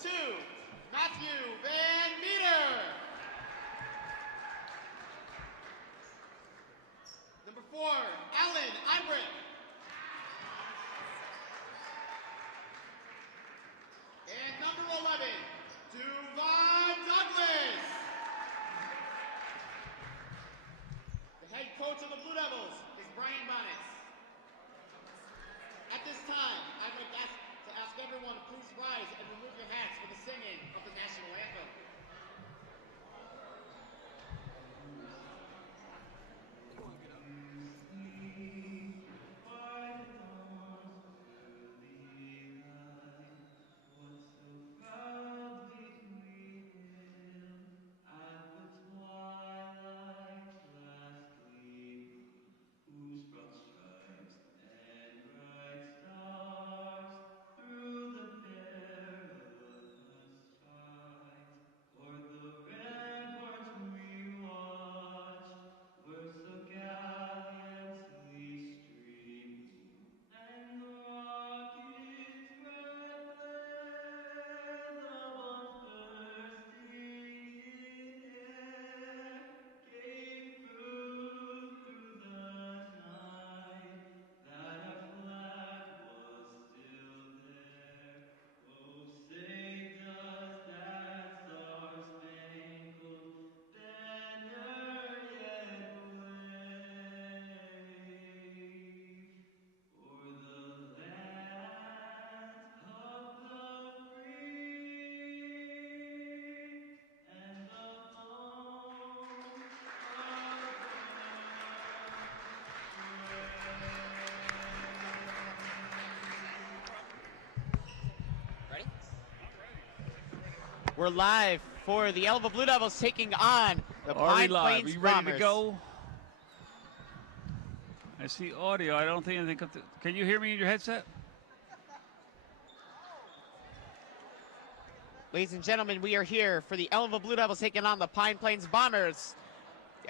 2, Matthew Van Meter. Number 4, Ellen Ibrick. And number 11, Duvon Douglas. The head coach of the Blue Devils is Brian Bonnets. At this time, I'd like to ask everyone to please rise and remove your hats for the singing of the national anthem. We're live for the Ellenville Blue Devils taking on the Pine Plains Are you Bombers. ready to go? I see audio. I don't think anything. Can you hear me in your headset? Ladies and gentlemen, we are here for the Ellenville Blue Devils taking on the Pine Plains Bombers.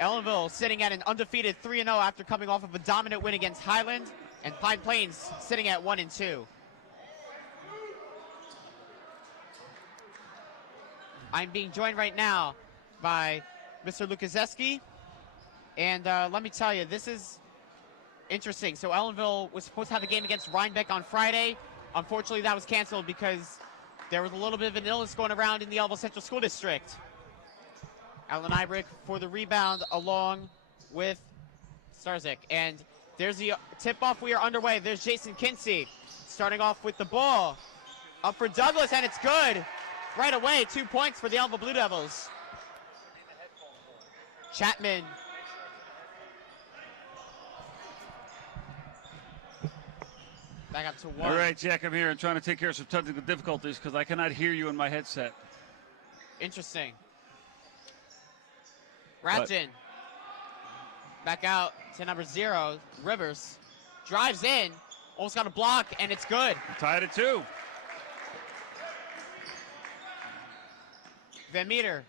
Ellenville sitting at an undefeated 3-0 after coming off of a dominant win against Highland, and Pine Plains sitting at 1-2. I'm being joined right now by Mr. Lukaseski, and let me tell you, this is interesting. So Ellenville was supposed to have a game against Rhinebeck on Friday. Unfortunately, that was canceled because there was a little bit of an illness going around in the Ellenville Central School District. Alan Ibrick for the rebound along with Starzik. And there's the tip-off. We are underway. There's Jason Kinsey starting off with the ball. Up for Douglas, and it's good. Right away, 2 points for the Ellenville Blue Devils. Chapman. Back up to 1. All right, Jack, I'm here. I'm trying to take care of some technical difficulties because I cannot hear you in my headset. Interesting. Ratchin. Back out to number 0, Rivers. Drives in. Almost got a block, and it's good. Tied at 2. Van Meter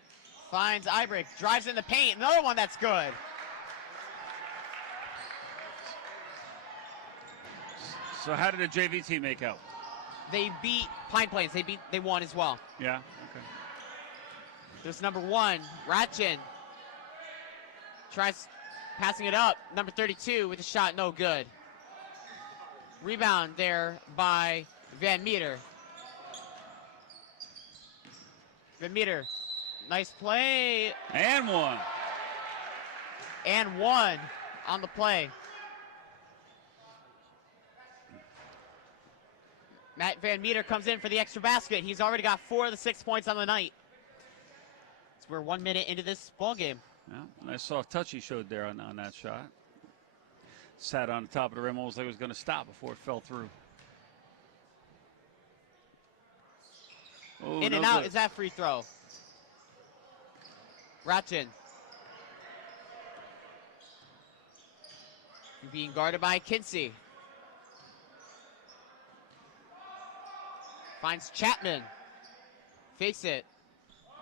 finds Ibrick, drives in the paint. Another one that's good. So how did the JV team make out? They beat Pine Plains. They won as well. Yeah, okay. There's number 1, Ratchin. Tries passing it up. Number 32 with a shot, no good. Rebound there by Van Meter. Van Meter, nice play. And 1. And 1 on the play. Matt Van Meter comes in for the extra basket. He's already got 4 of the 6 points on the night. So we're 1 minute into this ball game. Yeah, I saw a touch he showed there on that shot. Sat on the top of the rim, almost like it was going to stop before it fell through. Oh, in and out is that free throw. Ratchin. Being guarded by Kinsey. Finds Chapman. Fakes it.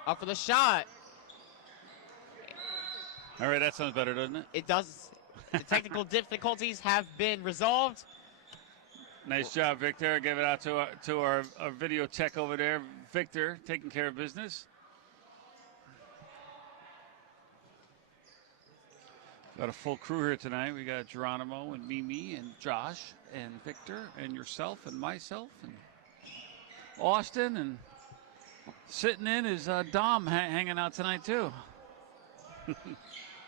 Up for the shot. All right, that sounds better, doesn't it? It does. The technical difficulties have been resolved. Nice job, Victor. Give it out to our video tech over there. Victor, taking care of business. Got a full crew here tonight. We got Geronimo and Mimi and Josh and Victor and yourself and myself and Austin, and sitting in is Dom hanging out tonight too.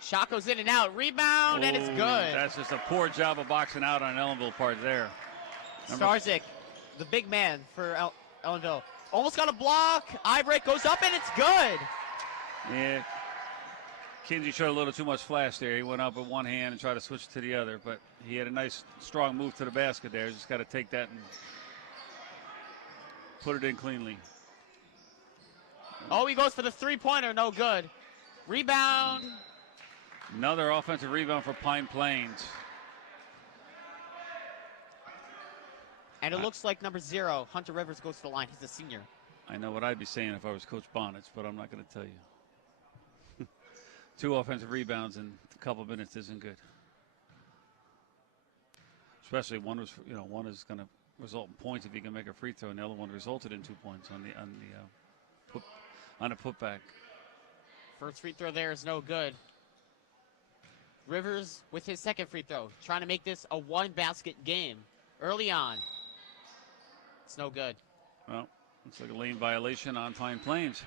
Shot goes in and out. Rebound, and it's good. That's just a poor job of boxing out on Ellenville part there. Starzik, the big man for Ellenville. Almost got a block. Eye break goes up, and it's good. Yeah. Kinsey showed a little too much flash there. He went up with one hand and tried to switch to the other, but he had a nice, strong move to the basket there. Just got to take that and put it in cleanly. Oh, he goes for the three-pointer. No good. Rebound. Another offensive rebound for Pine Plains. And it looks like number 0, Hunter Rivers, goes to the line. He's a senior. I know what I'd be saying if I was Coach Bonnets, but I'm not going to tell you. 2 offensive rebounds in a couple minutes isn't good. Especially one is going to result in points if you can make a free throw, and the other one resulted in 2 points on a putback. First free throw there is no good. Rivers with his second free throw, trying to make this a one-basket game early on. It's no good. Well, looks like a lane violation on Pine Plains.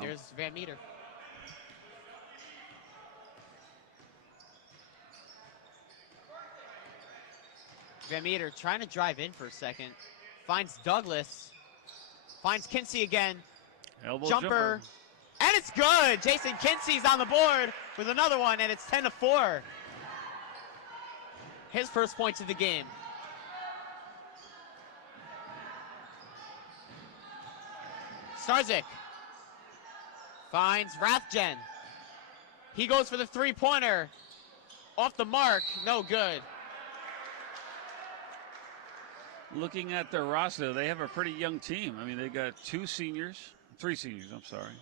There's Van Meter. Van Meter trying to drive in for a second. Finds Douglas. Finds Kinsey again. Elbow jumper. And it's good. Jason Kinsey's on the board with another one, and it's 10-4. His first points of the game. Starzik finds Rathjen. He goes for the three-pointer. Off the mark, no good. Looking at their roster, they have a pretty young team. I mean, they got 3 seniors, I'm sorry.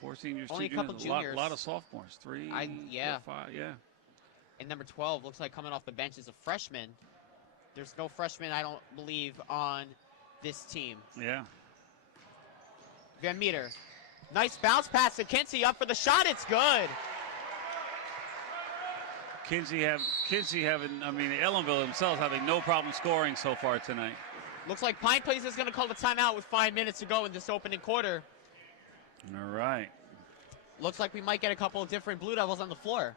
4 seniors, only 2 a couple juniors. A lot of sophomores. 3, 4, 5, yeah. And number 12 looks like coming off the bench is a freshman. There's no freshman, I don't believe, on this team. Yeah. Van Meter. Nice bounce pass to Kinsey, up for the shot. It's good. Ellenville themselves having no problem scoring so far tonight. Looks like Pine Plains is going to call the timeout with 5 minutes to go in this opening quarter. All right. Looks like we might get a couple of different Blue Devils on the floor.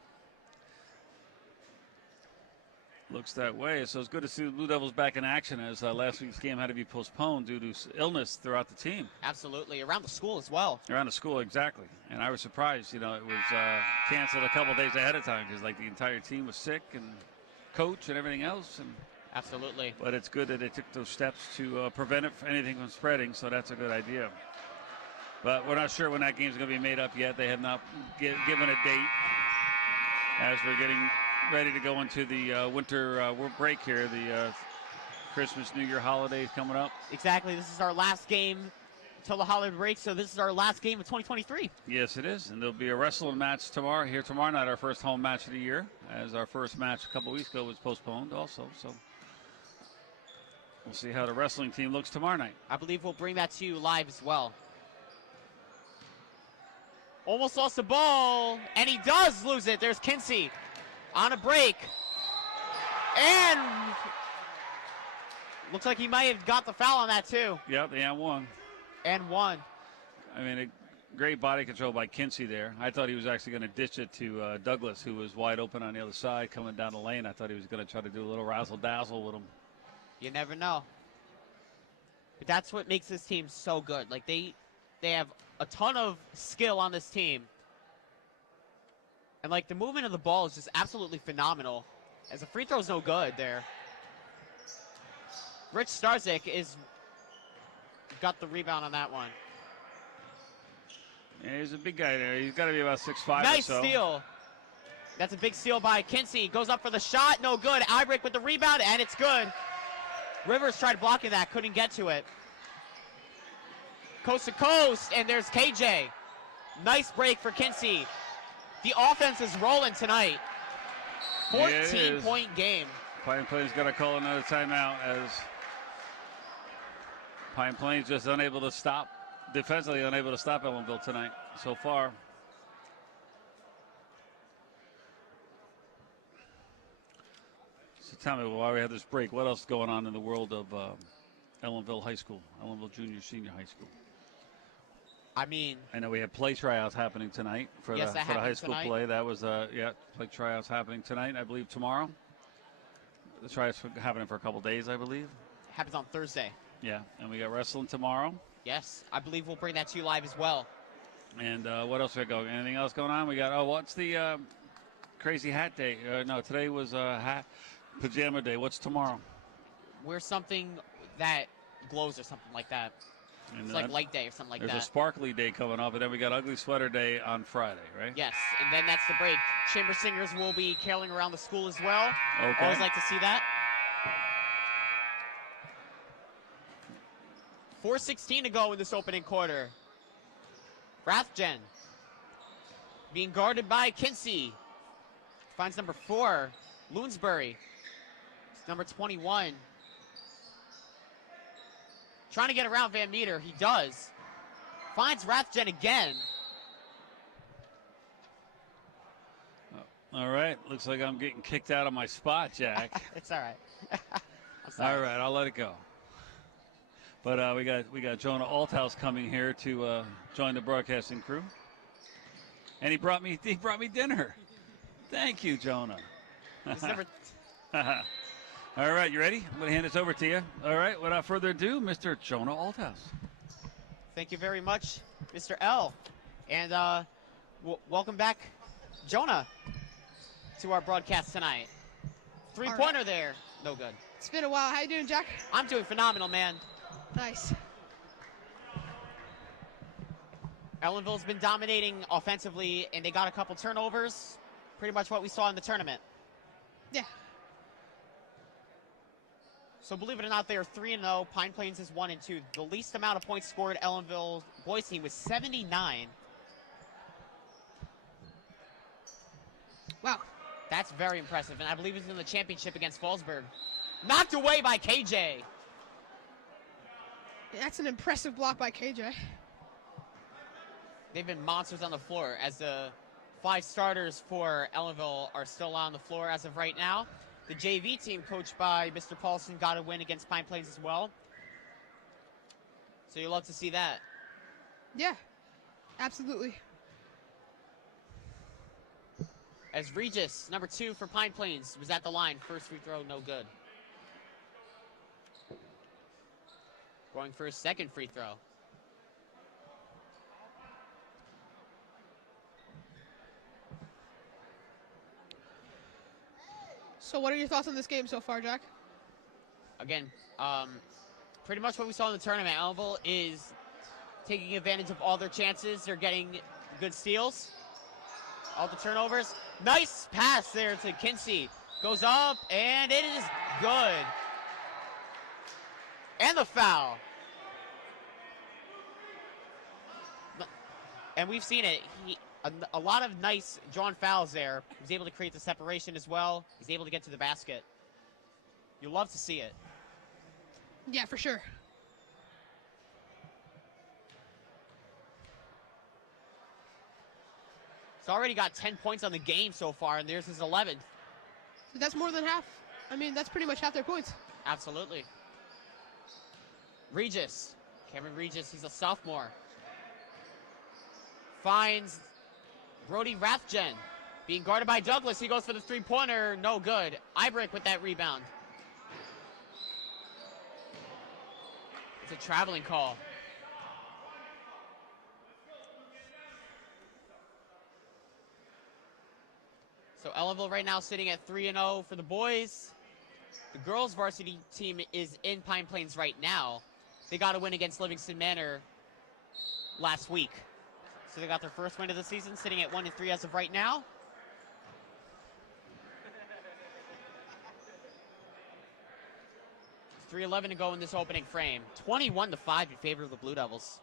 Looks that way. So it's good to see the Blue Devils back in action, as last week's game had to be postponed due to illness throughout the team. Absolutely. Around the school as well. Around the school, exactly. And I was surprised, it was canceled a couple days ahead of time because the entire team was sick, and coach and everything else. And absolutely. But it's good that they took those steps to prevent anything from spreading, so that's a good idea. But we're not sure when that game's going to be made up yet. They have not given a date, as we're getting ready to go into the winter break here. The Christmas, New Year holidays coming up. Exactly. This is our last game until the holiday break, so this is our last game of 2023. Yes, it is. And there'll be a wrestling match tomorrow night, our first home match of the year, as our first match a couple weeks ago was postponed also. So we'll see how the wrestling team looks tomorrow night. I believe we'll bring that to you live as well. Almost lost the ball, and he does lose it. There's Kinsey on a break. And looks like he might have got the foul on that too. Yep, and one. And one. I mean, a great body control by Kinsey there. I thought he was actually going to ditch it to Douglas, who was wide open on the other side coming down the lane. I thought he was going to try to do a little razzle-dazzle with him. You never know. But that's what makes this team so good. Like, they have a ton of skill on this team. And, the movement of the ball is just absolutely phenomenal. As the free throw's no good there. Rich Starzik got the rebound on that one. Yeah, he's a big guy there. He's got to be about 6'5" nice or so. Steal. That's a big steal by Kinsey. Goes up for the shot. No good. Ibrick with the rebound, and it's good. Rivers tried blocking that. Couldn't get to it. Coast to coast, and there's KJ. Nice break for Kinsey. The offense is rolling tonight. 14-point game. Pine Plains got to call another timeout as Pine Plains just unable to stop, defensively unable to stop Ellenville tonight so far. So tell me, while we have this break, what else is going on in the world of Ellenville High School, Ellenville Junior Senior High School? I mean, I know we have play tryouts happening tonight for the high school tonight. play. That was play tryouts happening tonight. I believe tomorrow. The tryouts happening for a couple days, I believe. Happens on Thursday. Yeah, and we got wrestling tomorrow. Yes, I believe we'll bring that to you live as well. And what else we got going? Anything else going on? We got what's the crazy hat day? No, today was pajama day. What's tomorrow? Wear something that glows or something like that. And it's like light day or something like that. There's a sparkly day coming up, and then we got ugly sweater day on Friday, right? Yes, and then that's the break. Chamber singers will be caroling around the school as well. Okay. Always like to see that. 4:16 to go in this opening quarter. Rathjen being guarded by Kinsey. Finds number 4, Loonsbury. It's number 21. Trying to get around Van Meter. He does. Finds Rathjen again. All right. Looks like I'm getting kicked out of my spot, Jack. It's all right. I'm sorry. All right. I'll let it go. But we got Jonah Althouse coming here to join the broadcasting crew. And he brought me dinner. Thank you, Jonah. All right, you ready? I'm going to hand this over to you. All right, without further ado, Mr. Jonah Althouse. Thank you very much, Mr. L. And welcome back, Jonah, to our broadcast tonight. Three-pointer there. No good. It's been a while. How you doing, Jack? I'm doing phenomenal, man. Nice. Ellenville's been dominating offensively, and they got a couple turnovers. Pretty much what we saw in the tournament. Yeah. So believe it or not, they are 3-0. Pine Plains is 1-2. The least amount of points scored Ellenville boys team was 79. Wow. That's very impressive, and I believe it's in the championship against Fallsburg. Knocked away by KJ. That's an impressive block by KJ. They've been monsters on the floor, as the 5 starters for Ellenville are still on the floor as of right now. The JV team, coached by Mr. Paulson, got a win against Pine Plains as well. So you'll love to see that. Yeah, absolutely. As Regis, number 2 for Pine Plains, was at the line. First free throw, no good. Going for his second free throw. So what are your thoughts on this game so far, Jack? Again, pretty much what we saw in the tournament. Ellenville is taking advantage of all their chances. They're getting good steals. All the turnovers. Nice pass there to Kinsey. Goes up, and it is good. And the foul. And we've seen it. A lot of nice drawn fouls there. He was able to create the separation as well. He's able to get to the basket. You'll love to see it. Yeah, for sure. He's already got 10 points on the game so far, and there's his 11th. So that's more than half. I mean, that's pretty much half their points. Absolutely. Regis. Cameron Regis, he's a sophomore. Finds Brody Rathjen. Being guarded by Douglas. He goes for the three-pointer. No good. Ibrick with that rebound. It's a traveling call. So Ellenville right now sitting at 3-0 for the boys. The girls varsity team is in Pine Plains right now. They got a win against Livingston Manor last week. So they got their first win of the season, sitting at 1-3 as of right now. .311 to go in this opening frame. 21-5 in favor of the Blue Devils.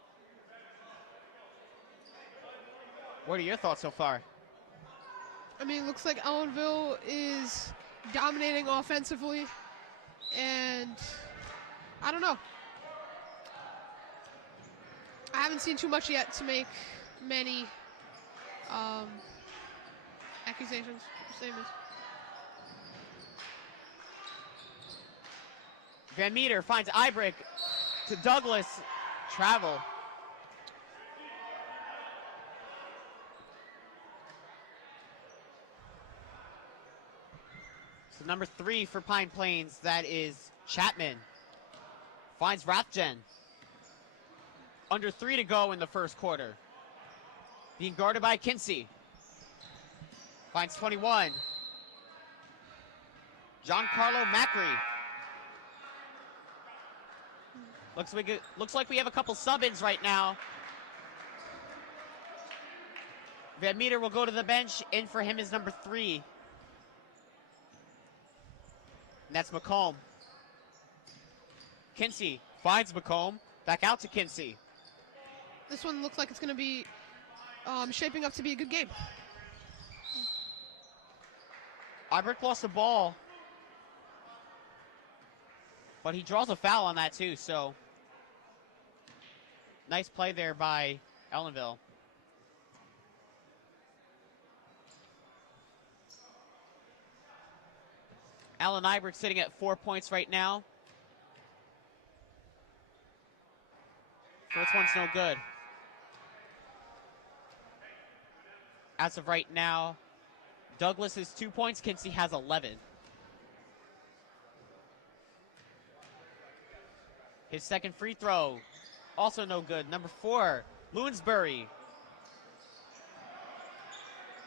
What are your thoughts so far? I mean, looks like Ellenville is dominating offensively, and I don't know. I haven't seen too much yet to make many accusations, statements. Van Meter finds Ibrick to Douglas. Travel. So number 3 for Pine Plains, that is Chapman. Finds Rathjen. Under 3 to go in the first quarter. Being guarded by Kinsey. Finds 21. Giancarlo Macri. Looks like we have a couple sub-ins right now. Van Meter will go to the bench. In for him is number 3. And that's McComb. Kinsey finds McComb. Back out to Kinsey. This one looks like it's going to be shaping up to be a good game. Ibrick lost the ball. But he draws a foul on that too, so nice play there by Ellenville. Allen Ibrick sitting at 4 points right now. First one's no good. As of right now, Douglas is 2 points. Kinsey has 11. His second free throw, also no good. Number 4, Lounsbury.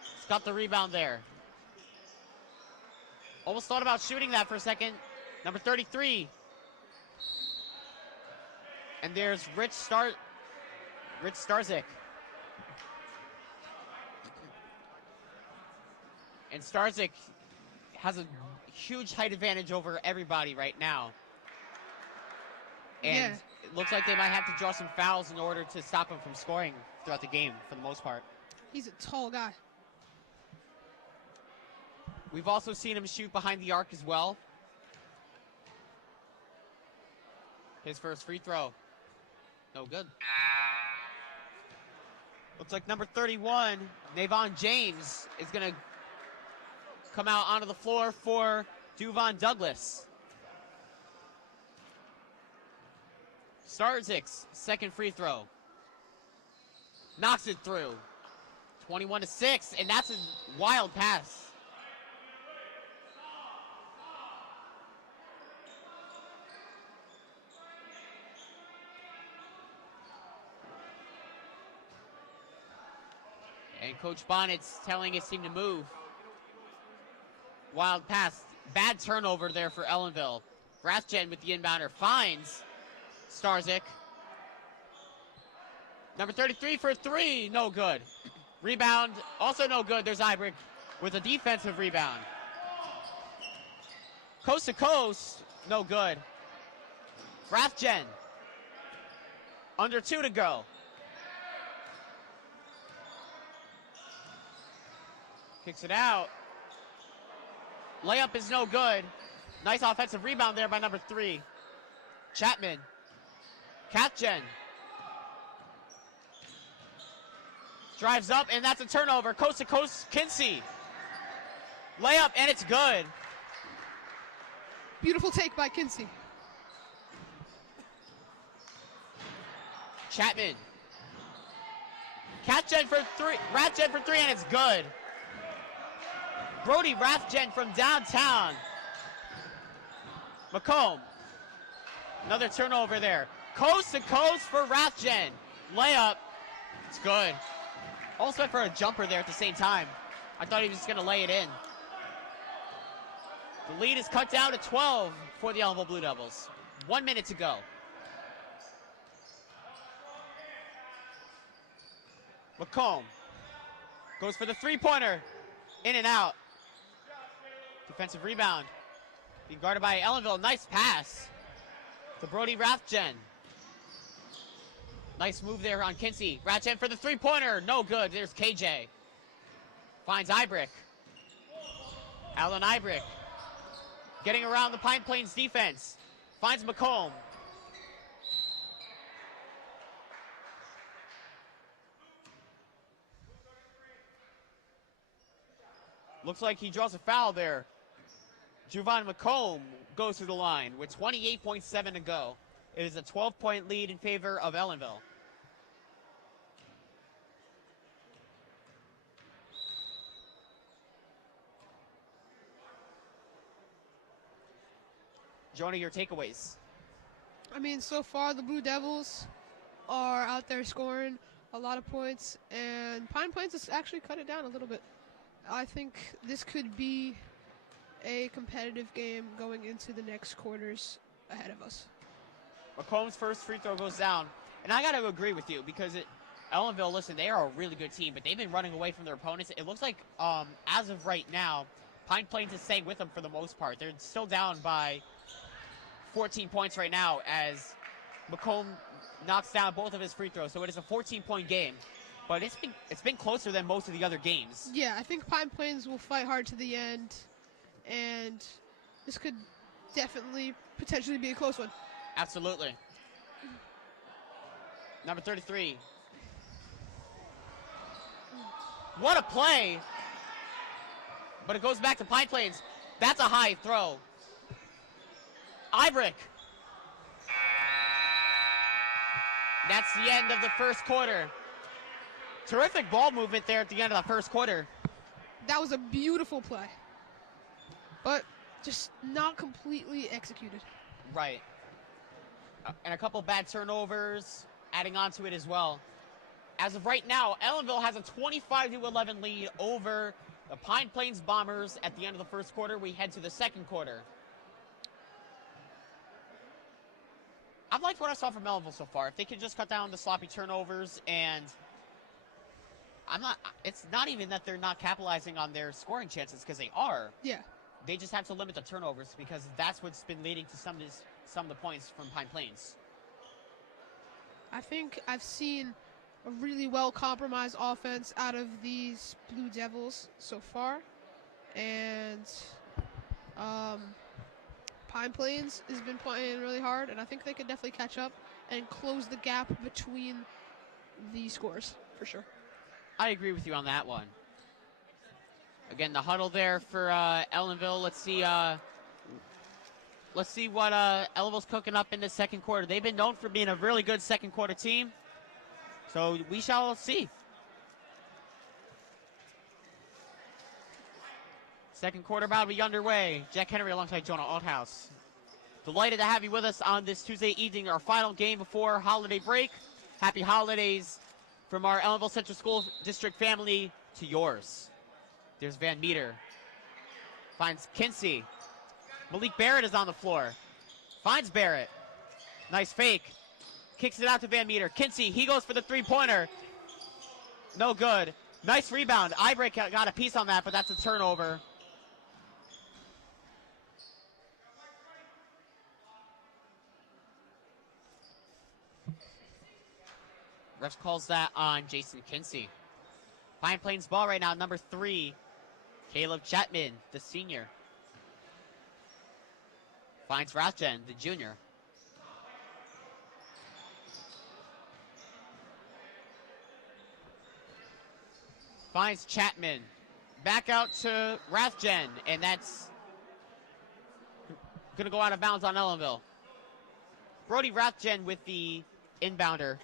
He's got the rebound there. Almost thought about shooting that for a second. Number 33. And there's Rich Starzik. And Starzik has a huge height advantage over everybody right now. And it looks like they might have to draw some fouls in order to stop him from scoring throughout the game for the most part. He's a tall guy. We've also seen him shoot behind the arc as well. His first free throw. No good. Looks like number 31, Navon James, is going to come out onto the floor for Duvon Douglas. Starzik's second free throw. Knocks it through. 21-6, and that's a wild pass. And Coach Bonnet's telling his team to move. Wild pass. Bad turnover there for Ellenville. Rathjen with the inbounder finds Starzik. Number 33 for 3. No good. Rebound. Also no good. There's Ibrick with a defensive rebound. Coast to coast. No good. Rathjen. Under 2 to go. Kicks it out. Layup is no good. Nice offensive rebound there by number 3. Chapman. Katjen. Drives up, and that's a turnover. Coast to coast, Kinsey. Layup, and it's good. Beautiful take by Kinsey. Chapman. Katjen for 3. Rathjen for 3, and it's good. Brody Rathjen from downtown. McComb. Another turnover there. Coast to coast for Rathjen. Layup. It's good. Almost went for a jumper there at the same time. I thought he was just going to lay it in. The lead is cut down to 12 for the Ellenville Blue Devils. 1 minute to go. McComb goes for the three-pointer. In and out. Defensive rebound. Being guarded by Ellenville. Nice pass to Brody Rathjen. Nice move there on Kinsey. Rathjen for the three-pointer. No good. There's KJ. Finds Ibrick. Allen Ibrick getting around the Pine Plains defense. Finds McComb. Looks like he draws a foul there. Juvan McComb goes to the line with 28.7 to go. It is a 12-point lead in favor of Ellenville. Jonah, your takeaways. I mean, so far the Blue Devils are out there scoring a lot of points, and Pine Plains has actually cut it down a little bit. I think this could be a competitive game going into the next quarters ahead of us. McComb's first free throw goes down. And I got to agree with you because Ellenville, listen, they are a really good team, but they've been running away from their opponents. It looks like as of right now, Pine Plains is staying with them for the most part. They're still down by 14 points right now as McComb knocks down both of his free throws. So it is a 14-point game. But it's been closer than most of the other games. Yeah, I think Pine Plains will fight hard to the end, and this could definitely potentially be a close one. Absolutely. Number 33. What a play. But it goes back to Pine Plains. That's a high throw. Ibrick. That's the end of the first quarter. Terrific ball movement there at the end of the first quarter. That was a beautiful play, but just not completely executed. Right. And a couple bad turnovers adding on to it as well. As of right now, Ellenville has a 25-11 lead over the Pine Plains Bombers at the end of the first quarter. We head to the second quarter. I've liked what I saw from Ellenville so far. If they could just cut down the sloppy turnovers, and it's not even that they're not capitalizing on their scoring chances, because they are. Yeah. They just have to limit the turnovers, because that's what's been leading to some of the points from Pine Plains. I think I've seen a really well compromised offense out of these Blue Devils so far, and Pine Plains has been playing really hard, and I think they could definitely catch up and close the gap between the scores for sure. I agree with you on that one. Again, the huddle there for Ellenville. Let's see what Ellenville's cooking up in the second quarter. They've been known for being a really good second quarter team, so we shall see. Second quarter about to be underway. Jack Henry alongside Jonah Althouse. Delighted to have you with us on this Tuesday evening, our final game before holiday break. Happy holidays from our Ellenville Central School District family to yours. There's Van Meter. Finds Kinsey. Malik Barrett is on the floor. Finds Barrett. Nice fake. Kicks it out to Van Meter. Kinsey, he goes for the three-pointer. No good. Nice rebound. Ibrick got a piece on that, but that's a turnover. Refs calls that on Jason Kinsey. Pine Plains ball right now, number 3. Caleb Chapman, the senior. Finds Rathjen, the junior. Finds Chapman. Back out to Rathjen, and that's going to go out of bounds on Ellenville. Brody Rathjen with the inbounder.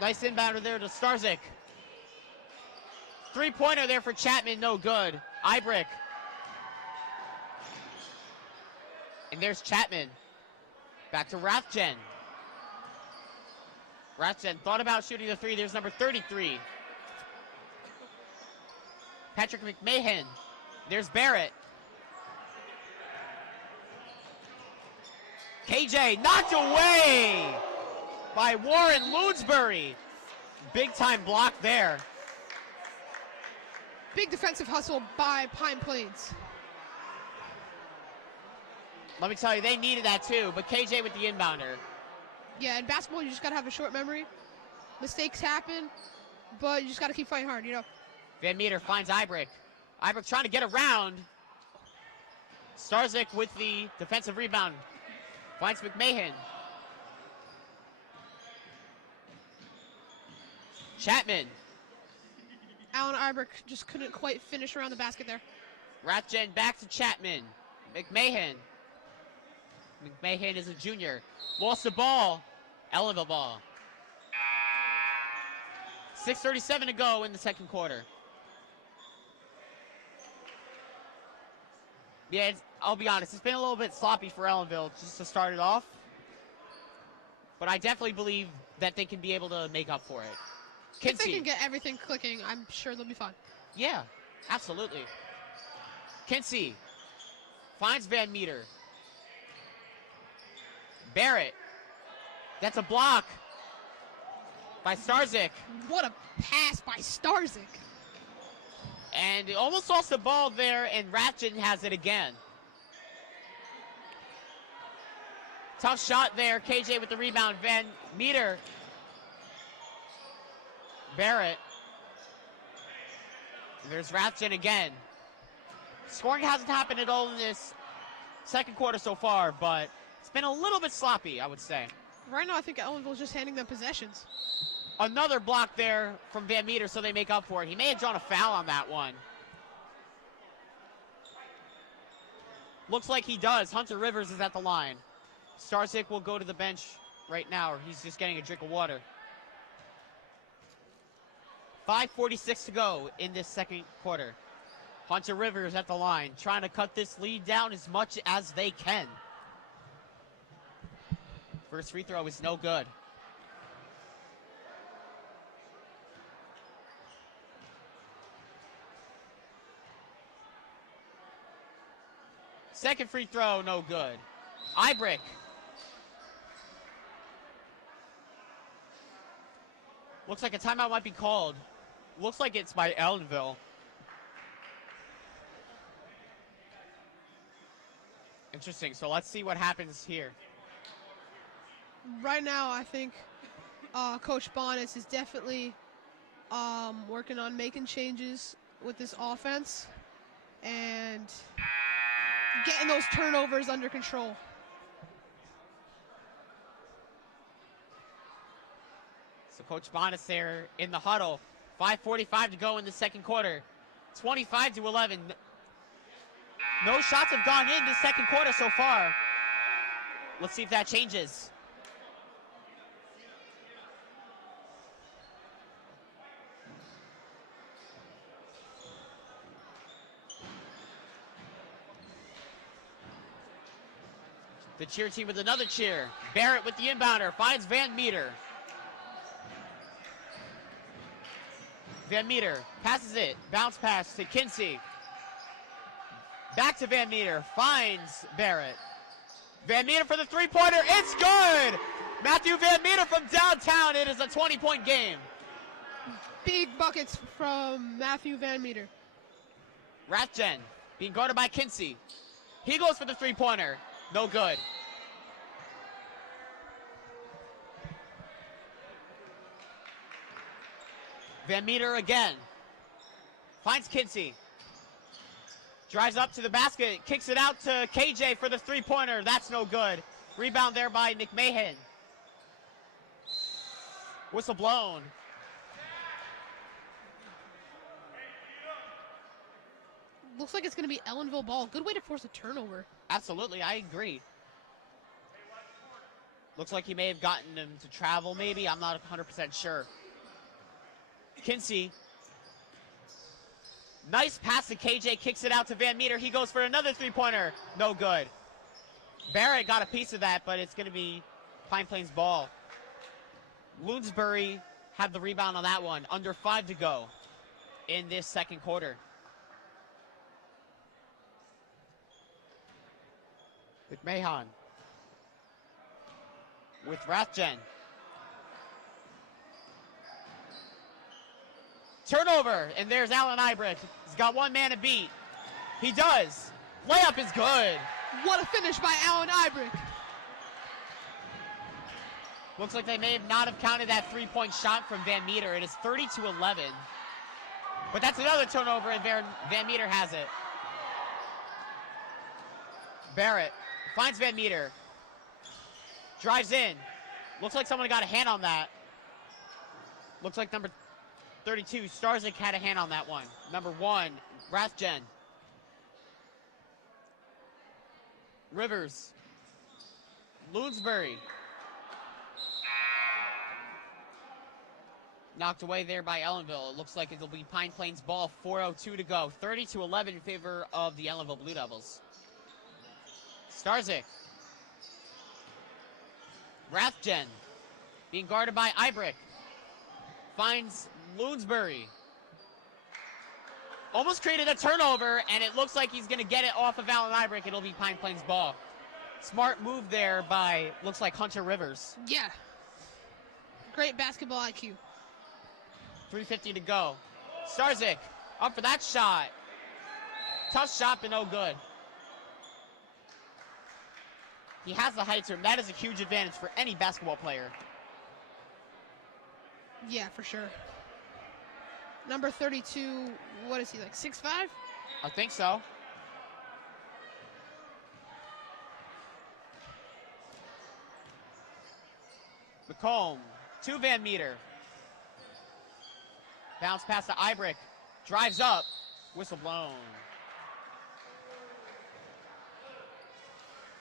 Nice inbounder there to Starzik. Three-pointer there for Chapman, no good. Ibrick. And there's Chapman. Back to Rathjen. Rathjen thought about shooting the three. There's number 33. Patrick McMahon. There's Barrett. KJ knocked away by Warren Loonsbury. Big time block there. Big defensive hustle by Pine Plains. Let me tell you, they needed that too, but KJ with the inbounder. Yeah, in basketball, you just got to have a short memory. Mistakes happen, but you just got to keep fighting hard, you know. Van Meter finds Ibrick. Ibrick trying to get around. Starzik with the defensive rebound. Finds McMahon. Chapman. Allen Ibrick just couldn't quite finish around the basket there. Rathjen back to Chapman. McMahon. McMahon is a junior. Lost the ball. Ellenville ball. 6:37 to go in the second quarter. Yeah, I'll be honest. It's been a little bit sloppy for Ellenville just to start it off. But I definitely believe that they can be able to make up for it. If they can get everything clicking, I'm sure they'll be fine. Yeah, absolutely. Kinsey finds Van Meter. Barrett. That's a block by Starzik. What a pass by Starzik. And almost lost the ball there, and Rathjen has it again. Tough shot there. KJ with the rebound. Van Meter. Barrett. There's Rathjen again. Scoring hasn't happened at all in this second quarter so far, but it's been a little bit sloppy, I would say. Right now, I think Ellenville's just handing them possessions. Another block there from Van Meter, so they make up for it. He may have drawn a foul on that one. Looks like he does. Hunter Rivers is at the line. Starzik will go to the bench right now, or he's just getting a drink of water. 5:46 to go in this second quarter. Hunter Rivers at the line, trying to cut this lead down as much as they can. First free throw is no good. Second free throw, no good. Ibrick. Looks like a timeout might be called. Looks like it's by Ellenville. Interesting. So let's see what happens here. Right now, I think Coach Bonas is definitely working on making changes with this offense and getting those turnovers under control. So Coach Bonas there in the huddle. 5:45 to go in the second quarter. 25-11. No shots have gone in this second quarter so far. Let's see if that changes. The cheer team with another cheer. Barrett with the inbounder. Finds Van Meter. Van Meter passes it. Bounce pass to Kinsey. Back to Van Meter. Finds Barrett. Van Meter for the three-pointer. It's good! Matthew Van Meter from downtown. It is a 20-point game. Big buckets from Matthew Van Meter. Rathjen being guarded by Kinsey. He goes for the three-pointer. No good. Van Meter again. Finds Kinsey. Drives up to the basket. Kicks it out to KJ for the three-pointer. That's no good. Rebound there by McMahon. Whistle blown. Looks like it's going to be Ellenville ball. Good way to force a turnover. Absolutely, I agree. Looks like he may have gotten him to travel, maybe. I'm not 100% sure. Kinsey. Nice pass to KJ. Kicks it out to Van Meter. He goes for another three-pointer. No good. Barrett got a piece of that, but it's going to be Pine Plains ball. Loonsbury had the rebound on that one. Under 5 to go in this second quarter. McMahon with Rathjen. Turnover, and there's Allen Ibrick. He's got one man to beat. He does. Layup is good. What a finish by Allen Ibrick. Looks like they may not have counted that three-point shot from Van Meter. It is 30-11. But that's another turnover, and Van Meter has it. Barrett finds Van Meter. Drives in. Looks like someone got a hand on that. Looks like number 32, Starzik, had a hand on that one. Number 1, Rathjen. Rivers. Loonsbury. Knocked away there by Ellenville. It looks like it'll be Pine Plains ball. 4:02 to go. 30-11 in favor of the Ellenville Blue Devils. Starzik. Rathjen. Being guarded by Ibrick. Finds Loonsbury. Almost created a turnover, and it looks like he's going to get it off of Alan Ibrick. It'll be Pine Plains ball. Smart move there by, looks like, Hunter Rivers. Yeah. Great basketball IQ. 3:50 to go. Starzik up for that shot. Tough shot, but no good. He has the height to him. That is a huge advantage for any basketball player. Yeah, for sure. Number 32, what is he, like 6'5"? I think so. McComb to Van Meter. Bounce pass to Ibrick. Drives up. Whistle blown.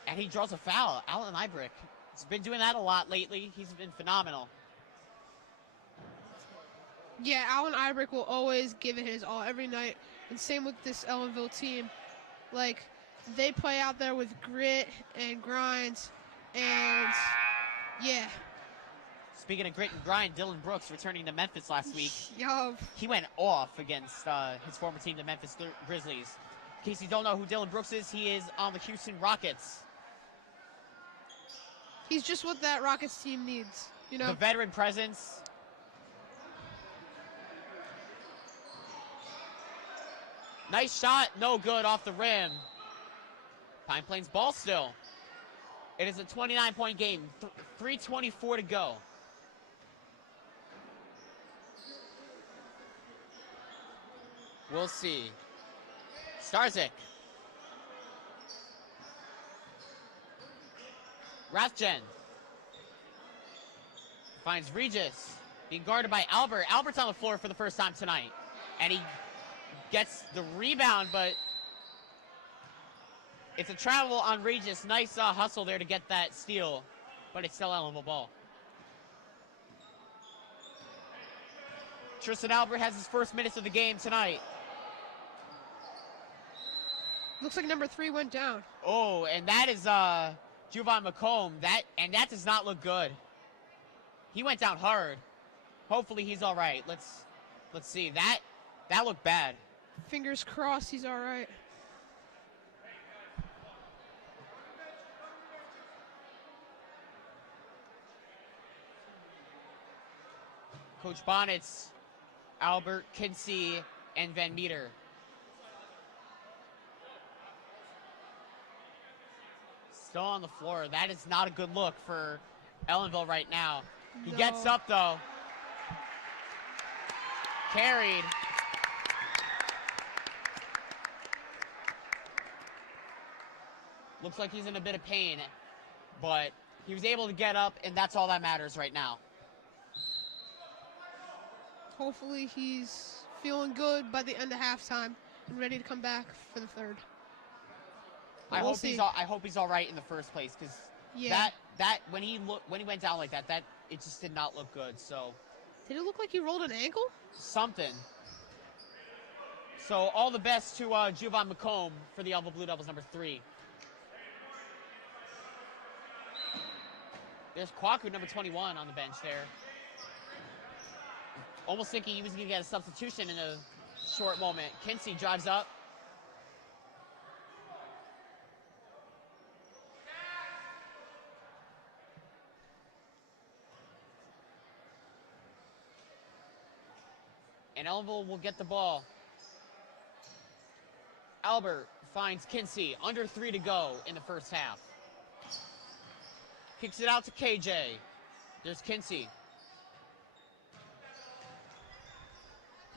And he draws a foul. Alan Ibrick. He's been doing that a lot lately. He's been phenomenal. Yeah, Alan Ibrick will always give it his all every night. And same with this Ellenville team. Like, they play out there with grit and grind. And, yeah. Speaking of grit and grind, Dylan Brooks returning to Memphis last week. Yo. He went off against his former team, the Memphis Grizzlies. In case you don't know who Dylan Brooks is, he is on the Houston Rockets. He's just what that Rockets team needs, you know? The veteran presence. Nice shot, no good off the rim. Pine Plains ball still. It is a 29-point game, 3:24 to go. We'll see. Starzik. Rathjen. Finds Regis. Being guarded by Albert. Albert's on the floor for the first time tonight. And he gets the rebound, but it's a travel on Regis. Nice hustle there to get that steal, but it's still Ellenville ball. Tristan Albert has his first minutes of the game tonight. Looks like number 3 went down. Oh, and that is Juvan McComb. That does not look good. He went down hard. Hopefully he's all right. Let's see. That looked bad. Fingers crossed he's all right. Coach Bonnets, Albert, Kinsey, and Van Meter. Still on the floor. That is not a good look for Ellenville right now. He gets up, though. Carried. Looks like he's in a bit of pain, but he was able to get up, and that's all that matters right now. Hopefully he's feeling good by the end of halftime and ready to come back for the third. I hope he's all right in the first place, because that when he went down like that, it just did not look good. So did it look like he rolled an ankle? Something. So all the best to Juvan McComb for the Ellenville Blue Devils, number 3. There's Kwaku, number 21, on the bench there. Almost thinking he was going to get a substitution in a short moment. Kinsey drives up. And Ellenville will get the ball. Albert finds Kinsey. Under 3 to go in the first half. Kicks it out to KJ. There's Kinsey.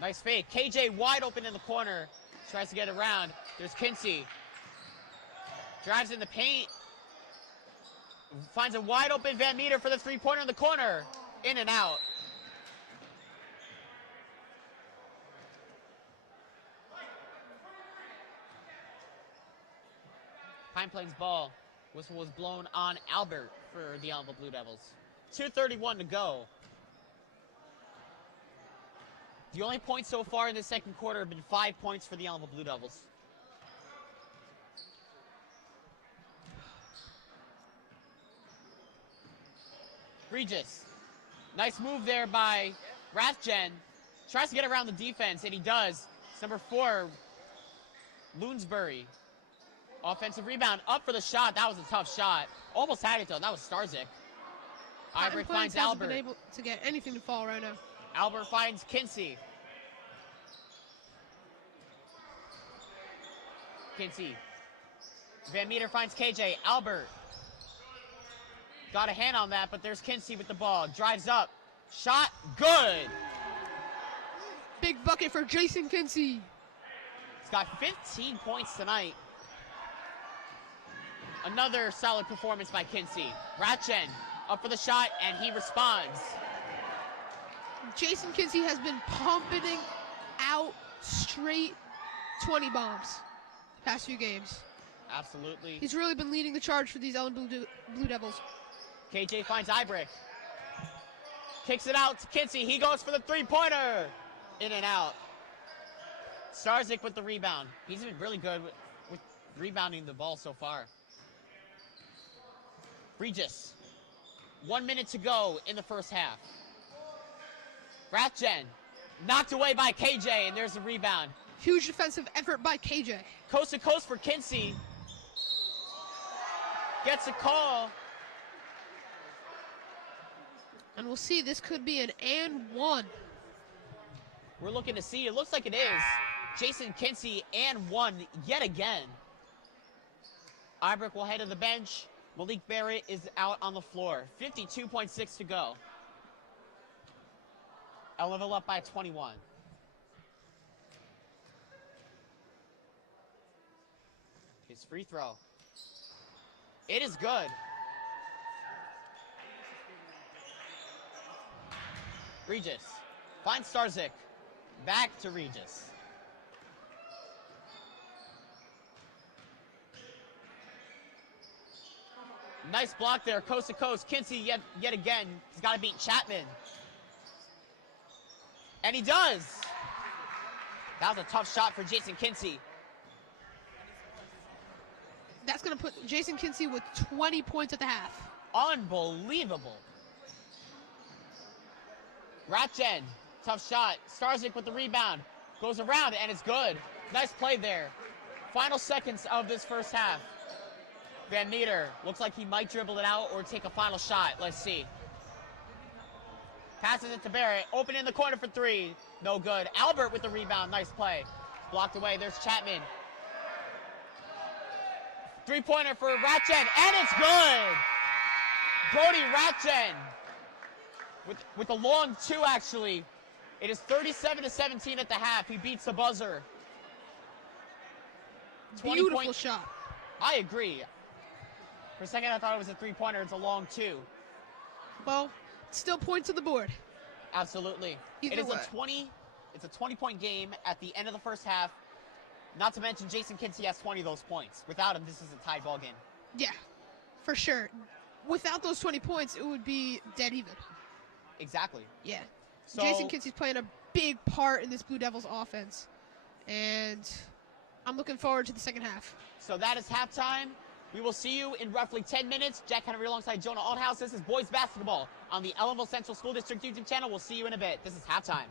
Nice fake. KJ wide open in the corner. Tries to get around. There's Kinsey. Drives in the paint. Finds a wide open Van Meter for the three-pointer in the corner. In and out. Pine Plains ball. Whistle was blown on Albert for the Ellenville Blue Devils. 2:31 to go. The only points so far in the second quarter have been 5 points for the Ellenville Blue Devils. Regis. Nice move there by Rathjen. Tries to get around the defense, and he does. It's number 4, Loonsbury. Offensive rebound, up for the shot. That was a tough shot. Almost had it, though. That was Starzik. Ibert finds Albert. Been able to get anything to fall right now. Albert finds Kinsey. Kinsey. Van Meter finds KJ. Albert. Got a hand on that, but there's Kinsey with the ball. Drives up. Shot. Good. Big bucket for Jason Kinsey. He's got 15 points tonight. Another solid performance by Kinsey. Ratchen up for the shot, and he responds. Jason Kinsey has been pumping out straight 20 bombs the past few games. Absolutely. He's really been leading the charge for these Ellenville Blue Devils. KJ finds Ibert. Kicks it out to Kinsey. He goes for the three-pointer. In and out. Starzik with the rebound. He's been really good with rebounding the ball so far. Regis. 1 minute to go in the first half. Rathjen. Knocked away by KJ, and there's the rebound. Huge defensive effort by KJ. Coast to coast for Kinsey. Gets a call. And we'll see, this could be an and one. We're looking to see. It looks like it is. Jason Kinsey and one yet again. Ibrook will head to the bench. Malik Barrett is out on the floor. 52.6 to go. Ellenville up by 21. His free throw. It is good. Regis finds Starzik. Back to Regis. Nice block there, coast to coast. Kinsey yet again. He's got to beat Chapman. And he does. That was a tough shot for Jason Kinsey. That's going to put Jason Kinsey with 20 points at the half. Unbelievable. Ratchen, tough shot. Starzik with the rebound. Goes around, and it's good. Nice play there. Final seconds of this first half. Van Meter looks like he might dribble it out or take a final shot. Let's see. Passes it to Barrett. Open in the corner for three. No good. Albert with the rebound. Nice play. Blocked away. There's Chapman. Three-pointer for Ratchen, and it's good! Brody Ratchen with a long two, actually. It is 37-17 at the half. He beats the buzzer. Beautiful shot. I agree. For a second, I thought it was a three-pointer. It's a long two. Well, still points on the board. Absolutely. Either way. It's a 20-point game at the end of the first half. Not to mention, Jason Kinsey has 20 of those points. Without him, this is a tied ball game. Yeah, for sure. Without those 20 points, it would be dead even. Exactly. Yeah. So, Jason Kinsey's playing a big part in this Blue Devils offense. And I'm looking forward to the second half. So that is halftime. We will see you in roughly 10 minutes. Jack Henry alongside Jonah Althouse. This is boys basketball on the Ellenville Central School District YouTube channel. We'll see you in a bit. This is halftime.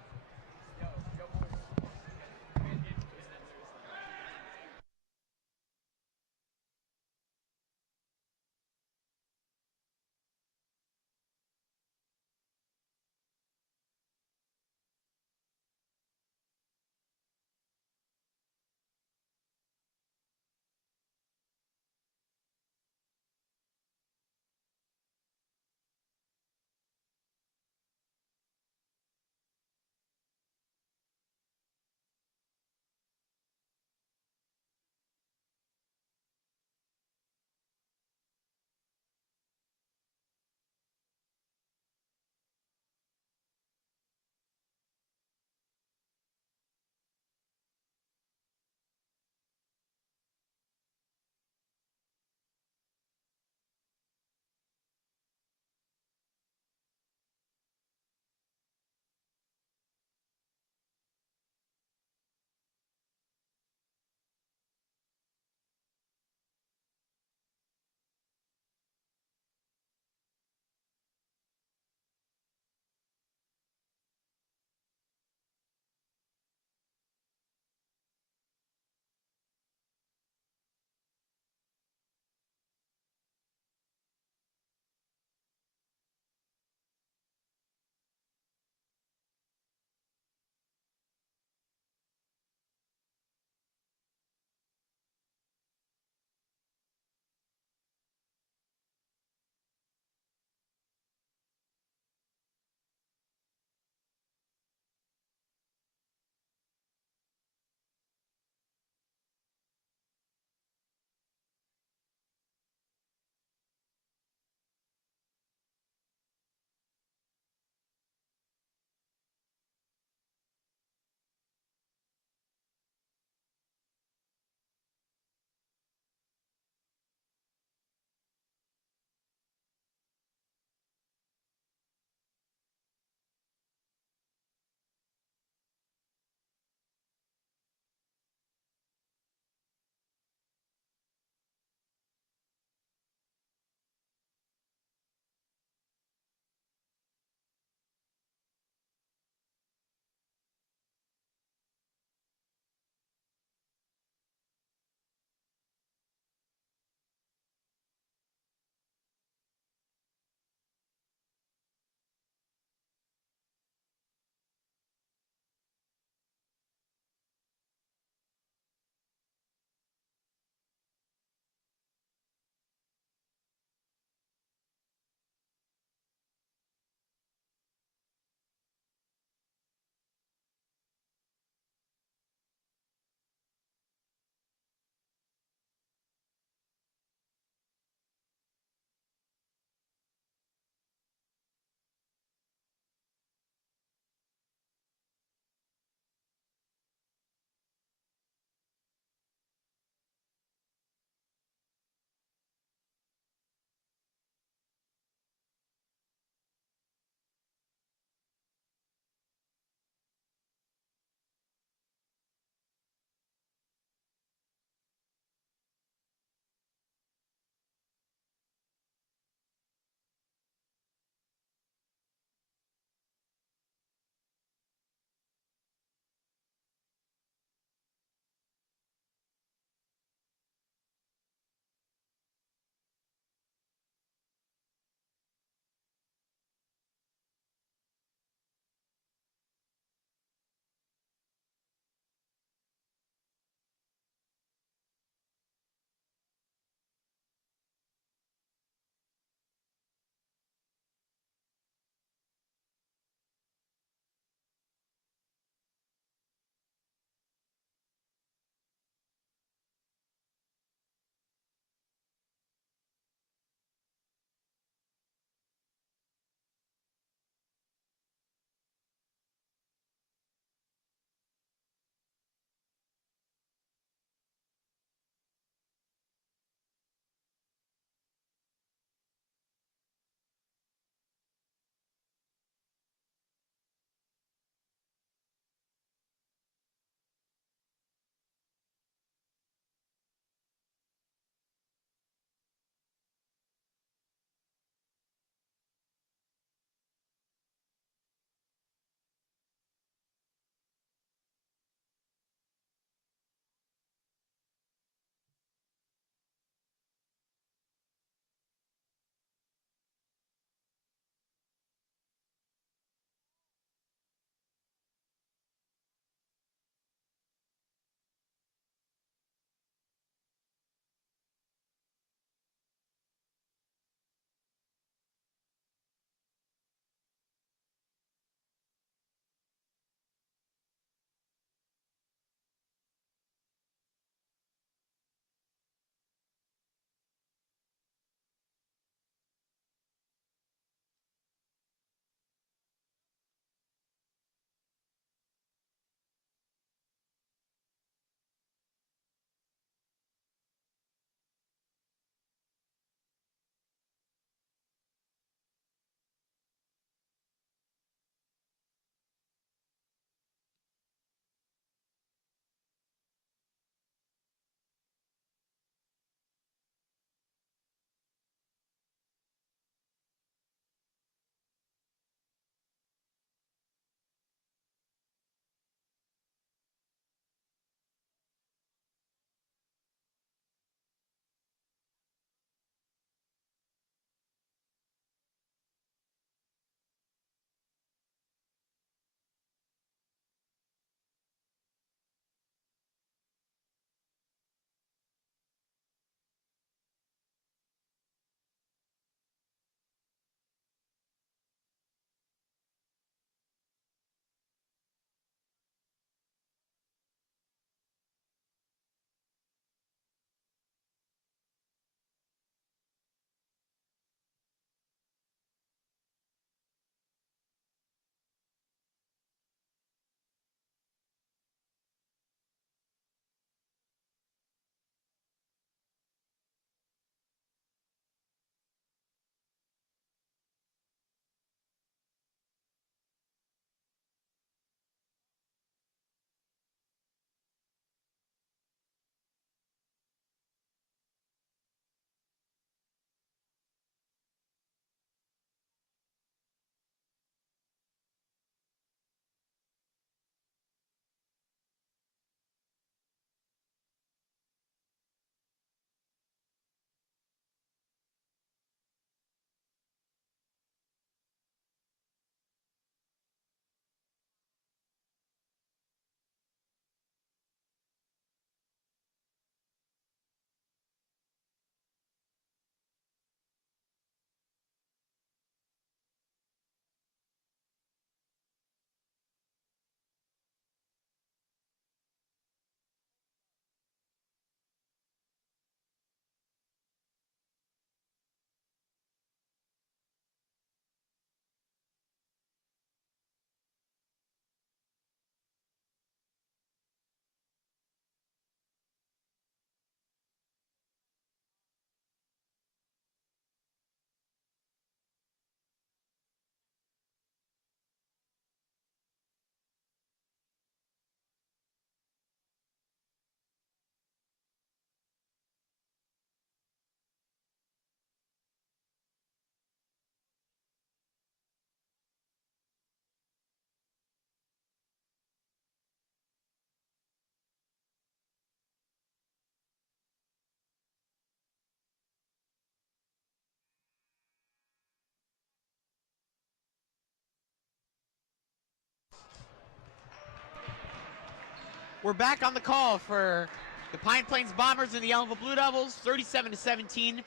We're back on the call for the Pine Plains Bombers and the Ellenville Blue Devils, 37-17,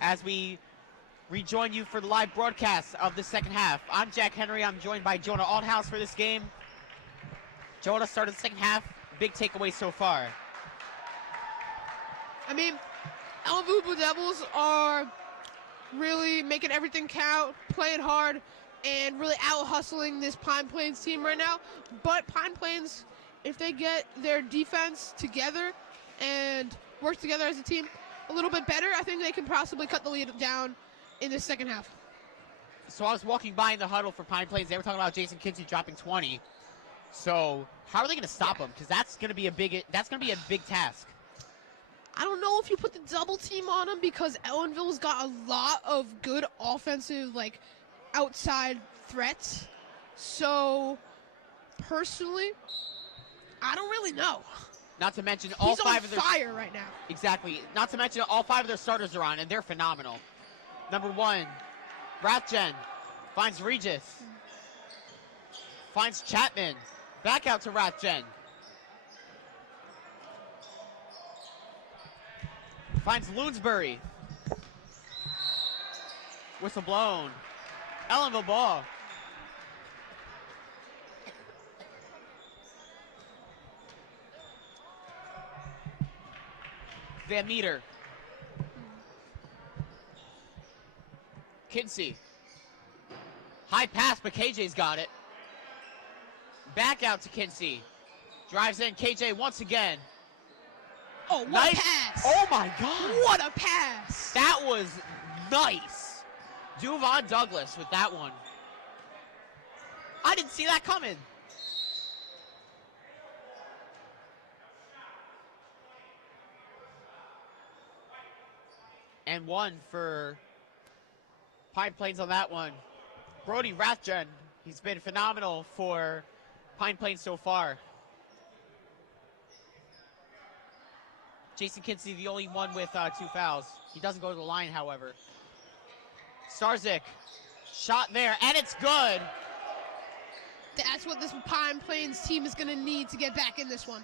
as we rejoin you for the live broadcast of the second half. I'm Jack Henry. I'm joined by Jonah Althouse for this game. Jonah started the second half. Big takeaway so far. I mean, Ellenville Blue Devils are really making everything count, playing hard, and really out-hustling this Pine Plains team right now. But Pine Plains, if they get their defense together and work together as a team a little bit better, I think they can possibly cut the lead down in the second half. So I was walking by in the huddle for Pine Plains. They were talking about Jason Kinsey dropping 20. So how are they going to stop him? Because that's going to be a big task. I don't know if you put the double team on him, because Ellenville's got a lot of good offensive, outside threats. So personally, I don't really know. Not to mention all He's five on of their fire right now. Exactly. Not to mention all five of their starters are on, and they're phenomenal. Number 1, Rathjen finds Regis. Finds Chapman. Back out to Rathjen. Finds Loonsbury. Whistle blown. Ellenville ball. Van Meter. Kinsey. High pass, but KJ's got it. Back out to Kinsey. Drives in KJ once again. Oh, what a pass! Oh my God! What a pass! That was nice. Duvon Douglas with that one. I didn't see that coming. And one for Pine Plains on that one. Brody Rathjen, he's been phenomenal for Pine Plains so far. Jason Kinsey, the only one with 2 fouls. He doesn't go to the line, however. Starzik, shot there, and it's good. That's what this Pine Plains team is going to need to get back in this one.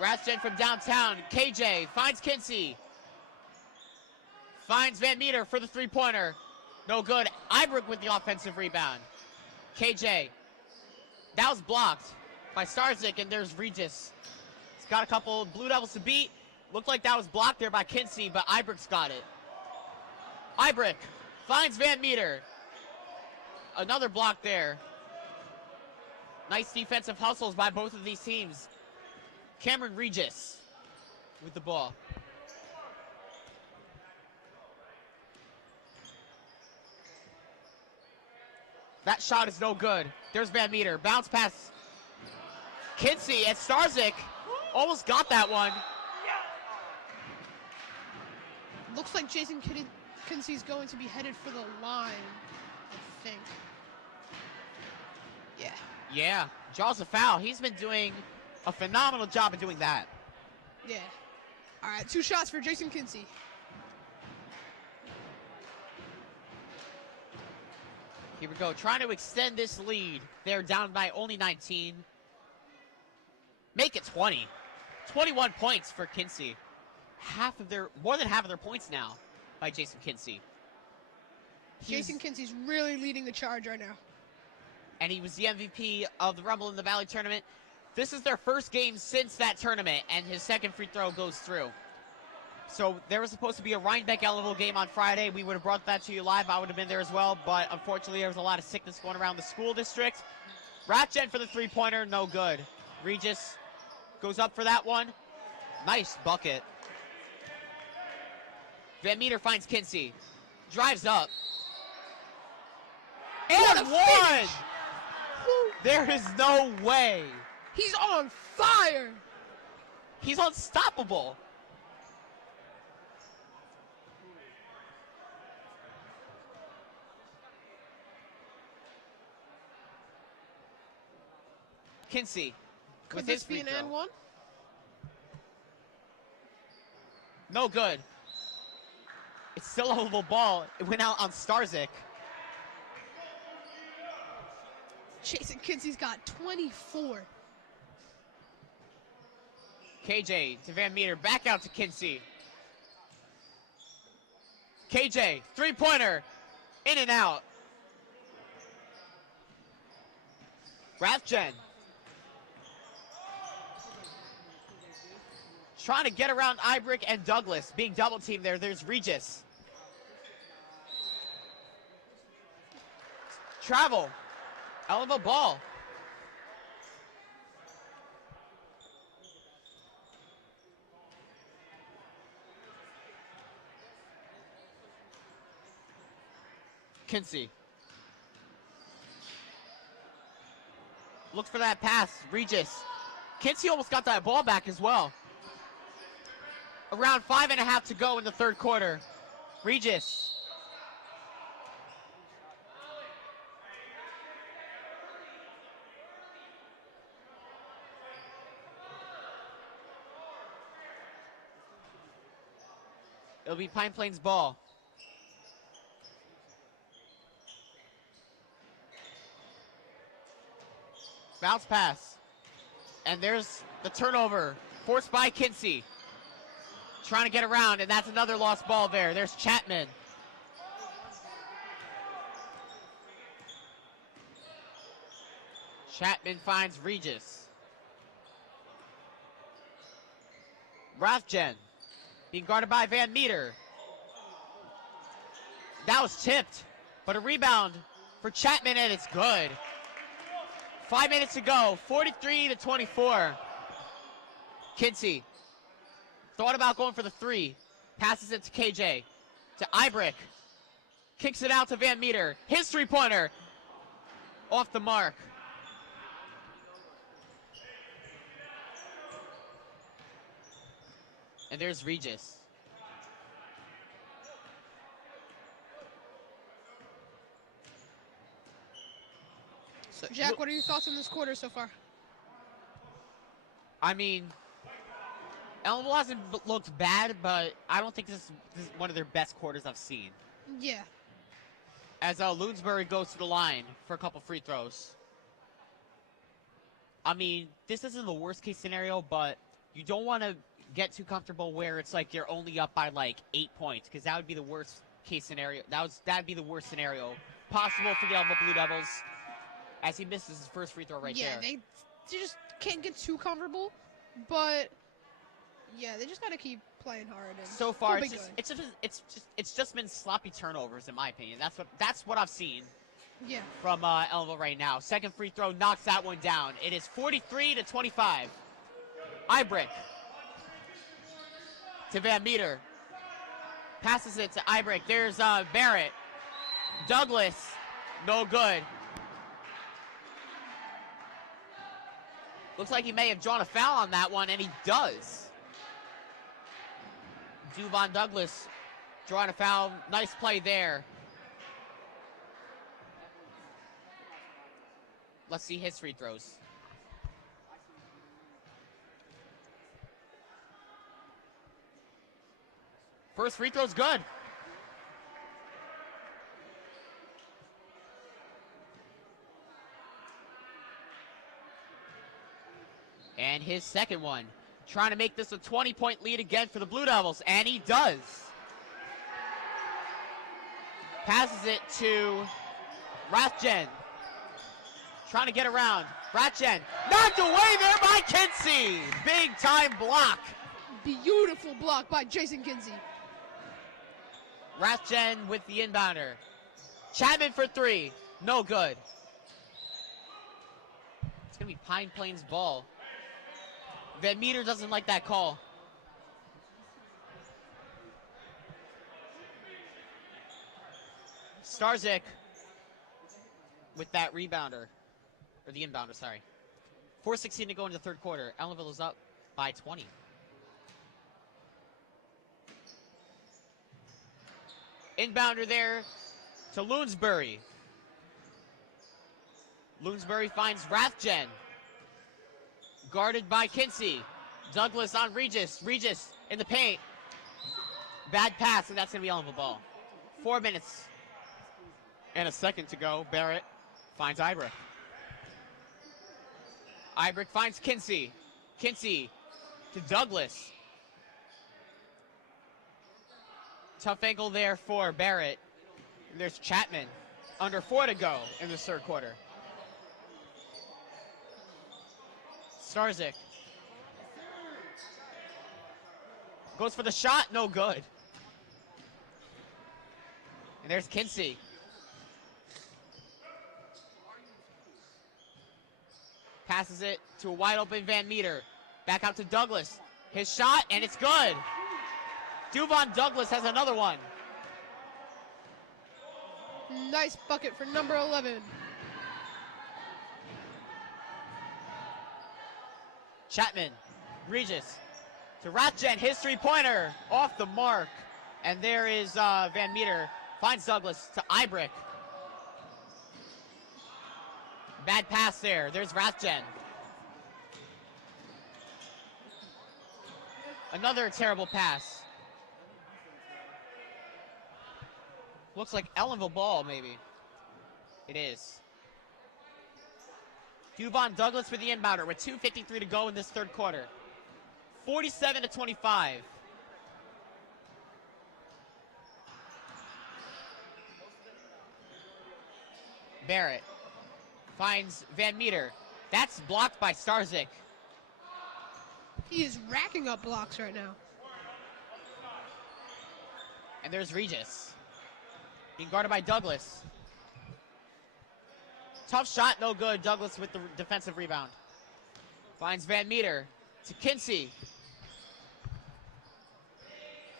Rathjen from downtown. KJ finds Kinsey. Finds Van Meter for the three-pointer. No good. Ibrook with the offensive rebound. KJ. That was blocked by Starzik, and there's Regis. He's got a couple Blue Devils to beat. Looked like that was blocked there by Kinsey, but Ibrook's got it. Ibrook finds Van Meter. Another block there. Nice defensive hustles by both of these teams. Cameron Regis with the ball. That shot is no good. There's Van Meter. Bounce pass. Kinsey and Starzik almost got that one. Looks like Jason Kinsey's going to be headed for the line, I think. Yeah. Yeah, draws a foul. He's been doing a phenomenal job of doing that. Yeah. All right, 2 shots for Jason Kinsey. Here we go, trying to extend this lead. They're down by only 19. Make it 20. 21 points for Kinsey. More than half of their points now by Jason Kinsey. Jason Kinsey's really leading the charge right now. And he was the MVP of the Rumble in the Valley tournament. This is their first game since that tournament, and his second free throw goes through. So there was supposed to be a Rhinebeck-Ellenville game on Friday. We would have brought that to you live. I would have been there as well, but unfortunately there was a lot of sickness going around the school district. Rathjen for the three-pointer, no good. Regis goes up for that one. Nice bucket. Van Meter finds Kinsey. Drives up. And one! There is no way. He's on fire. He's unstoppable. Kinsey Could with this his free be an throw. and one? No good. It's still a Ellenville ball. It went out on Starzik. Jason Kinsey's got 24. KJ to Van Meter, back out to Kinsey. KJ, three-pointer, in and out. Rathjen trying to get around Ibrick and Douglas, being double teamed there. There's Regis. Travel. Ellenville ball. Kinsey. Looks for that pass. Regis. Kinsey almost got that ball back as well. Around 5.5 to go in the third quarter. Regis. It'll be Pine Plains ball. Bounce pass. And there's the turnover, forced by Kinsey. Trying to get around, and that's another lost ball there. There's Chapman. Chapman finds Regis. Rathjen being guarded by Van Meter. That was tipped, but a rebound for Chapman, and it's good. 5 minutes to go, 43-24. Kinsey thought about going for the three. Passes it to KJ. To Ibrick. Kicks it out to Van Meter. His three-pointer. Off the mark. And there's Regis. So, Jack, what are your thoughts on this quarter so far? I mean, Ellenville hasn't looked bad, but I don't think this is one of their best quarters I've seen. Yeah. As Loonsbury goes to the line for a couple free throws. I mean, this isn't the worst case scenario, but you don't want to get too comfortable where it's like you're only up by like 8 points, because that would be the worst case scenario. That'd be the worst scenario possible for the Ellenville Blue Devils, as he misses his first free throw right there. Yeah, they just can't get too comfortable, but yeah, they just gotta keep playing hard. And so far, they'll be it's just been sloppy turnovers, in my opinion. That's what I've seen. Yeah. From Ellenville right now. Second free throw knocks that one down. It is 43-25. Ibrick to Van Meter. Passes it to Ibrick. There's Barrett. Douglas. No good. Looks like he may have drawn a foul on that one, and he does. Duvon Douglas drawing a foul. Nice play there. Let's see his free throws. First free throw's good. And his second one. Trying to make this a 20-point lead again for the Blue Devils, and he does. Passes it to Rathjen. Trying to get around. Rathjen knocked away there by Kinsey. Big time block. Beautiful block by Jason Kinsey. Rathjen with the inbounder. Chapman for three. No good. It's going to be Pine Plains ball. Van Meter doesn't like that call. Starzyk with that rebounder. Or the inbounder, sorry. 4:16 to go into the third quarter. Ellenville is up by 20. Inbounder there to Loonsbury. Loonsbury finds Rathjen. Guarded by Kinsey. Douglas on Regis. Regis in the paint. Bad pass, and that's going to be Ellenville ball. 4 minutes and a second to go. Barrett finds Ibrick. Ibrick finds Kinsey. Kinsey to Douglas. Tough ankle there for Barrett. And there's Chapman. Under 4 to go in the third quarter. Starzik goes for the shot, no good. And there's Kinsey. Passes it to a wide open Van Meter. Back out to Douglas. His shot, and it's good. Duvon Douglas has another one. Nice bucket for number 11. Chapman, Regis to Rathjen, his three-pointer off the mark. And there is Van Meter, finds Douglas to Ibrick. Bad pass there, there's Rathjen. Another terrible pass. Looks like Ellenville ball, maybe. It is. Duvon Douglas for the inbounder with 2:53 to go in this third quarter. 47-25. Barrett finds Van Meter. That's blocked by Starzik. He is racking up blocks right now. And there's Regis. Being guarded by Douglas. Tough shot, no good. Douglas with the defensive rebound. Finds Van Meter to Kinsey.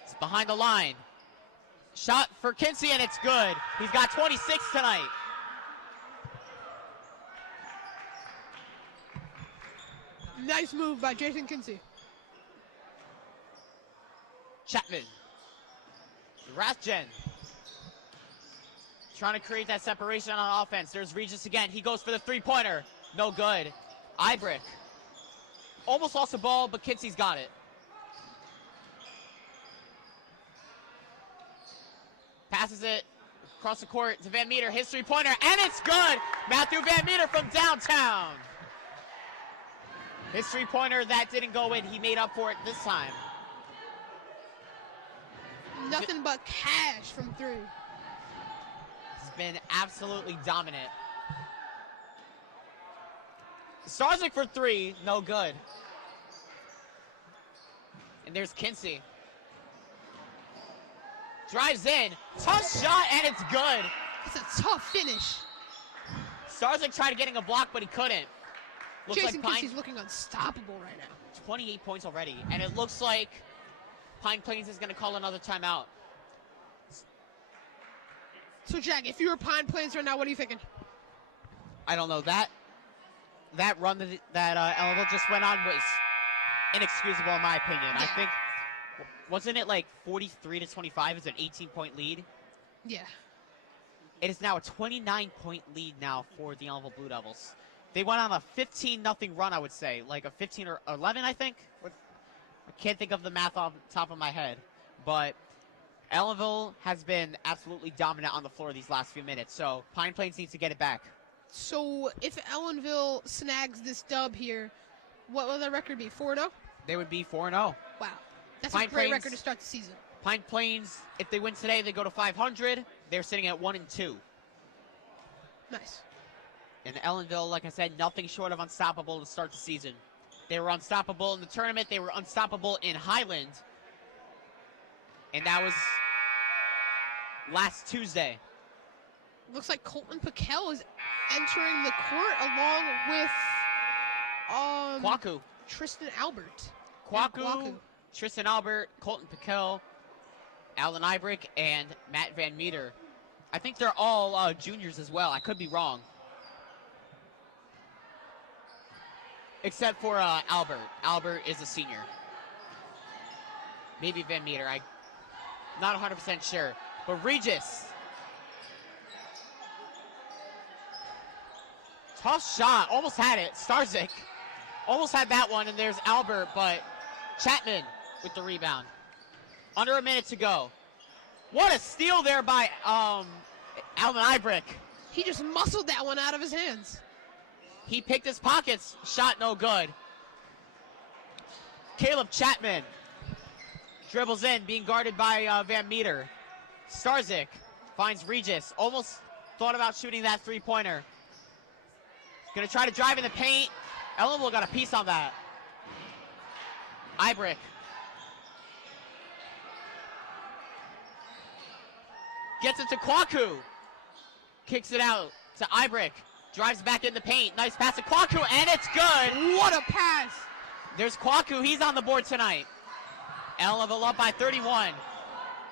It's behind the line. Shot for Kinsey, and it's good. He's got 26 tonight. Nice move by Jason Kinsey. Chapman. Rathjen. Trying to create that separation on offense. There's Regis again. He goes for the three-pointer. No good. Ibrick. Almost lost the ball, but Kinsey's got it. Passes it across the court to Van Meter. His three-pointer, and it's good. Matthew Van Meter from downtown. His three-pointer that didn't go in. He made up for it this time. Nothing but cash from three. He's been absolutely dominant. Starzik for three, no good. And there's Kinsey. Drives in, tough shot, and it's good. It's a tough finish. Starzik tried getting a block, but he couldn't. Looks Jason like Kinsey's looking unstoppable right now. 28 points already, and it looks like Pine Plains is going to call another timeout. So, Jack, if you were Pine Plains right now, what are you thinking? I don't know. That run that Ellenville just went on was inexcusable in my opinion. Yeah. I think, wasn't it like 43-25? It's an 18-point lead. Yeah. It is now a 29-point lead now for the Ellenville Blue Devils. They went on a 15-0 run, I would say, like a 15 or 11, I think. I can't think of the math off the top of my head, but Ellenville has been absolutely dominant on the floor these last few minutes, so Pine Plains needs to get it back. So, if Ellenville snags this dub here, what will the record be, 4-0? They would be 4-0. Wow. That's Pine a great Plains- record to start the season. Pine Plains, if they win today, they go to 500. They're sitting at 1-2. Nice. And Ellenville, like I said, nothing short of unstoppable to start the season. They were unstoppable in the tournament. They were unstoppable in Highland. And that was last Tuesday. Looks like Colton Piquel is entering the court along with Kwaku. Tristan Albert. Kwaku, Tristan Albert, Colton Piquel, Alan Ibrick, and Matt Van Meter. I think they're all juniors as well. I could be wrong. Except for Albert. Albert is a senior. Maybe Van Meter. I'm not 100% sure. But Regis. Tough shot. Almost had it. Starzik. Almost had that one. And there's Albert. But Chapman with the rebound. Under a minute to go. What a steal there by Alan Ibrick. He just muscled that one out of his hands. He picked his pockets. Shot no good. Caleb Chapman dribbles in, being guarded by Van Meter. Starzik finds Regis. Almost thought about shooting that three-pointer. Going to try to drive in the paint. Ellenville got a piece on that. Ibrick. Gets it to Kwaku. Kicks it out to Ibrick. Drives back in the paint. Nice pass to Kwaku, and it's good. What a pass. There's Kwaku. He's on the board tonight. Ellenville up by 31.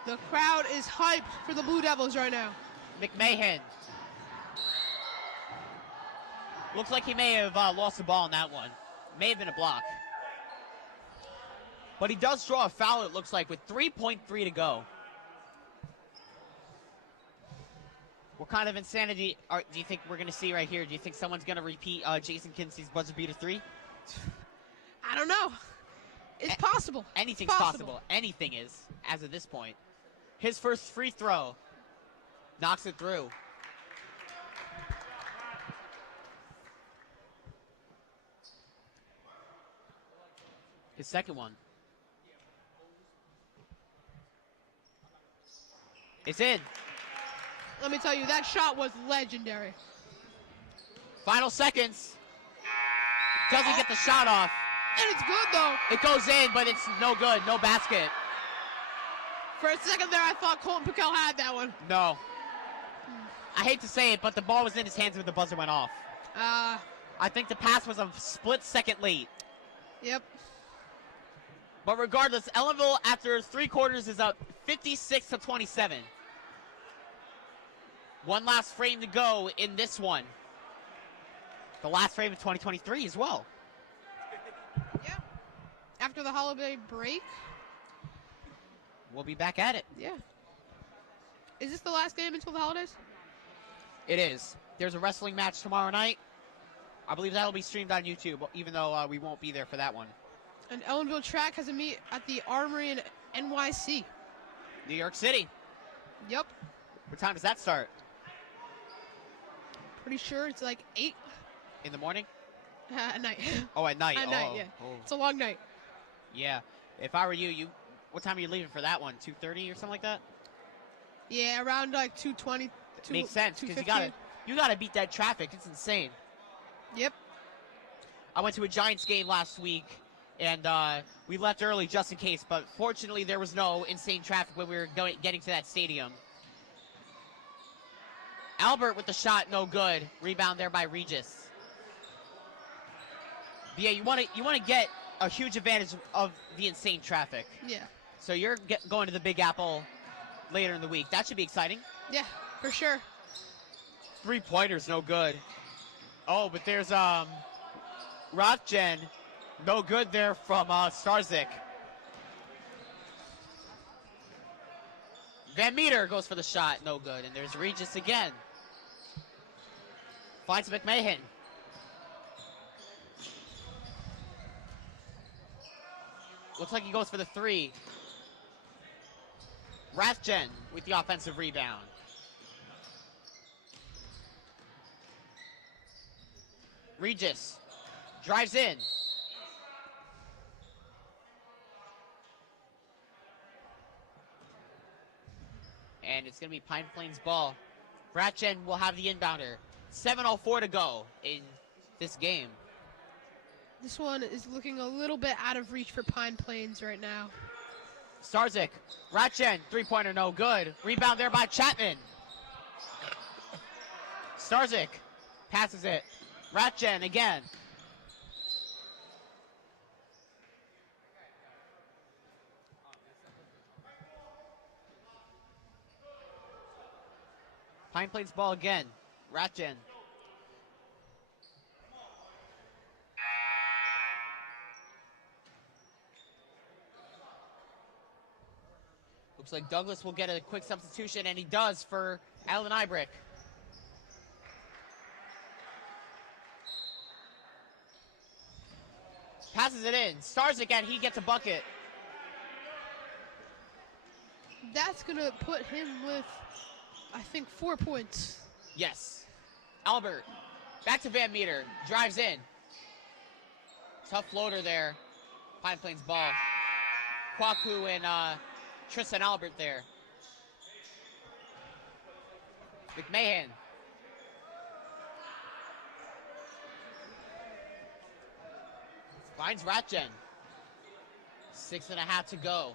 The crowd is hyped for the Blue Devils right now. McMahon. Looks like he may have lost the ball in that one. May have been a block. But he does draw a foul, it looks like, with 3.3 to go. What kind of insanity do you think we're going to see right here? Do you think someone's going to repeat Jason Kinsey's buzzer beater 3? I don't know. It's possible. Anything's possible. Anything is, as of this point. His first free throw. Knocks it through. His second one. It's in. Let me tell you, that shot was legendary. Final seconds. Doesn't get the shot off. And it's good, though. It goes in, but it's no good. No basket. For a second there, I thought Colton Piquel had that one. No. I hate to say it, but the ball was in his hands when the buzzer went off. I think the pass was a split second late. Yep. But regardless, Ellenville, after 3 quarters, is up 56-27. One last frame to go in this one. The last frame of 2023 as well. Yeah. After the holiday break. We'll be back at it. Yeah. Is this the last game until the holidays? It is. There's a wrestling match tomorrow night. I believe that'll be streamed on YouTube, even though we won't be there for that one. And Ellenville Track has a meet at the Armory in NYC. New York City. Yep. What time does that start? Pretty sure it's like 8. In the morning? At night. Oh, at night. At night, yeah. Oh. It's a long night. Yeah. If I were you, what time are you leaving for that one? 2:30 or something like that? Yeah, around like 2:20. Makes sense, because 2:15. you gotta beat that traffic. It's insane. Yep. I went to a Giants game last week, and we left early just in case, but fortunately there was no insane traffic when we were getting to that stadium. Albert with the shot, no good. Rebound there by Regis. But yeah, you want to get a huge advantage of the insane traffic. Yeah. So you're going to the Big Apple later in the week. That should be exciting. Yeah, for sure. 3-pointers, no good. Oh, but there's Rothgen, no good there from Starzik. Van Meter goes for the shot, no good. And there's Regis again. Finds McMahon. Looks like he goes for the 3. Rathjen with the offensive rebound. Regis drives in. And it's going to be Pine Plains ball. Rathjen will have the inbounder. 7:04 to go in this game. This one is looking a little bit out of reach for Pine Plains right now. Starzik, Rathjen, 3-pointer, no good. Rebound there by Chapman. Starzik passes it. Rathjen again. Pine Plains ball again. Rathjen. Looks like Douglas will get a quick substitution, and he does for Alan Ibrick. Passes it in. Stars again. He gets a bucket. That's going to put him with, I think, 4 points. Yes. Albert. Back to Van Meter. Drives in. Tough floater there. Pine Plains ball. Kwaku and Tristan Albert there. McMahon. Finds Ratjen. 6.5 to go.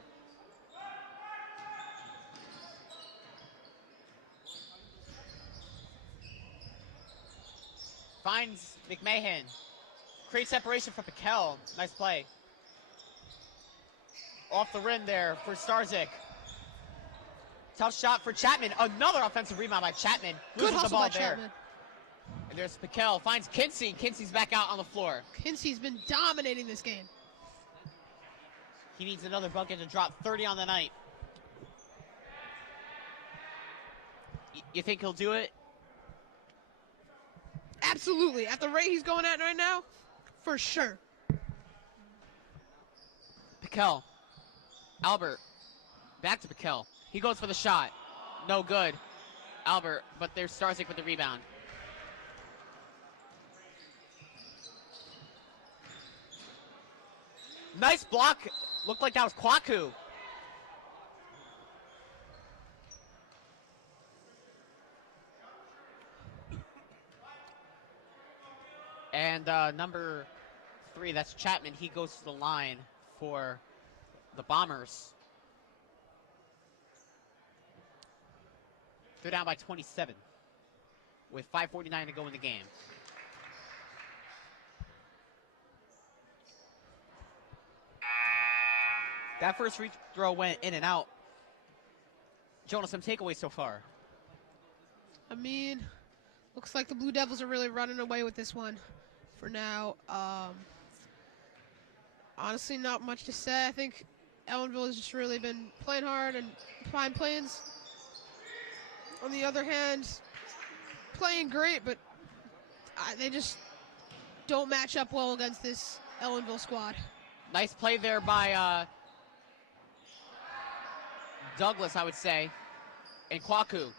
Finds McMahon. Creates separation for Pikel. Nice play. Off the rim there for Starzik. Tough shot for Chapman. Another offensive rebound by Chapman. Good Loses the hustle ball by there. Chapman. And there's Pikel. Finds Kinsey. Kinsey's back out on the floor. Kinsey's been dominating this game. He needs another bucket to drop 30 on the night. You think he'll do it? Absolutely. At the rate he's going at right now, for sure. Pikel. Albert. Back to Pikel. He goes for the shot. No good. Albert, but there's Starzik with the rebound. Nice block. Looked like that was Kwaku. And number 3, that's Chapman. He goes to the line for the Bombers. They're down by 27 with 5:49 to go in the game. That first free throw went in and out. Jonas, some takeaways so far. I mean, looks like the Blue Devils are really running away with this one for now. Honestly, not much to say. I think Ellenville has just really been playing hard, and Pine Plains, on the other hand, playing great, but they just don't match up well against this Ellenville squad. Nice play there by Douglas, I would say, and Kwaku.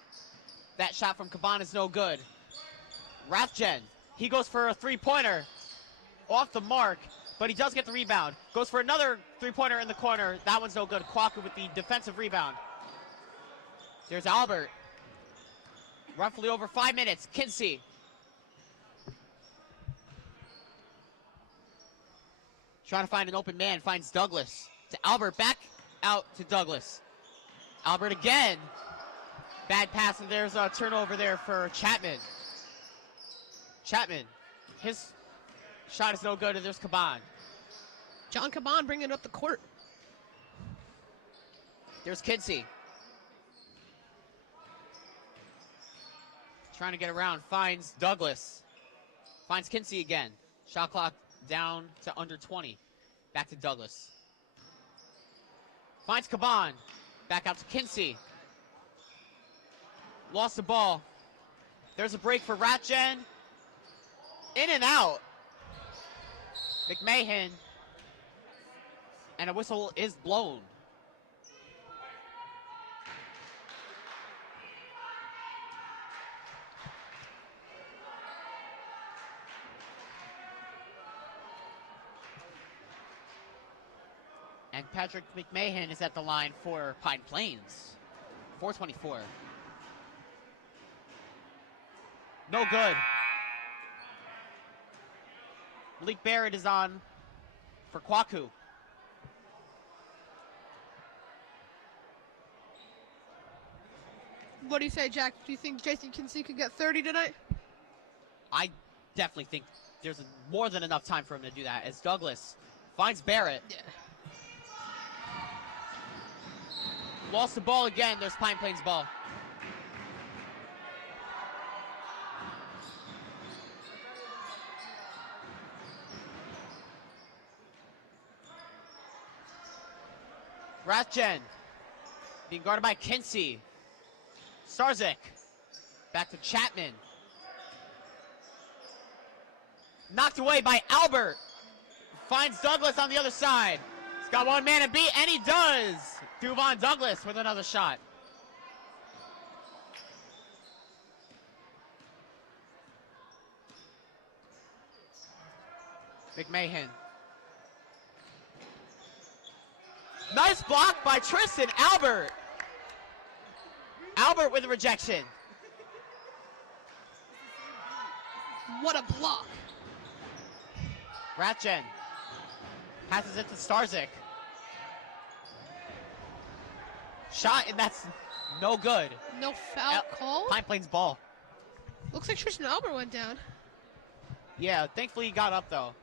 That shot from Caban is no good. Rathjen, he goes for a three-pointer. Off the mark, but he does get the rebound. Goes for another three-pointer in the corner. That one's no good. Kwaku with the defensive rebound. There's Albert. Roughly over 5 minutes. Kinsey. Trying to find an open man. Finds Douglas. To Albert. Back out to Douglas. Albert again. Bad pass, and there's a turnover there for Chapman. Chapman. His shot is no good, and there's Caban. John Caban bringing up the court. There's Kinsey. Trying to get around. Finds Douglas. Finds Kinsey again. Shot clock down to under 20. Back to Douglas. Finds Caban. Back out to Kinsey. Lost the ball. There's a break for Ratjen. In and out. McMahon. And a whistle is blown. And Patrick McMahon is at the line for Pine Plains. 4:24. No good. Malik Barrett is on for Kwaku. What do you say, Jack? Do you think Jason Kinsey could get 30 tonight? I definitely think there's more than enough time for him to do that, as Douglas finds Barrett. Yeah. Lost the ball again. There's Pine Plains ball. Rathjen being guarded by Kinsey. Starzik. Back to Chapman. Knocked away by Albert. Finds Douglas on the other side. He's got one man to beat, and he does. Duvon Douglas with another shot. McMahon. Nice block by Tristan. Albert. Albert with a rejection. What a block. Ratjen passes it to Starzik. Shot, and that's no good. No foul call? Pine Plains ball. Looks like Tristan Albert went down. Yeah, thankfully he got up, though.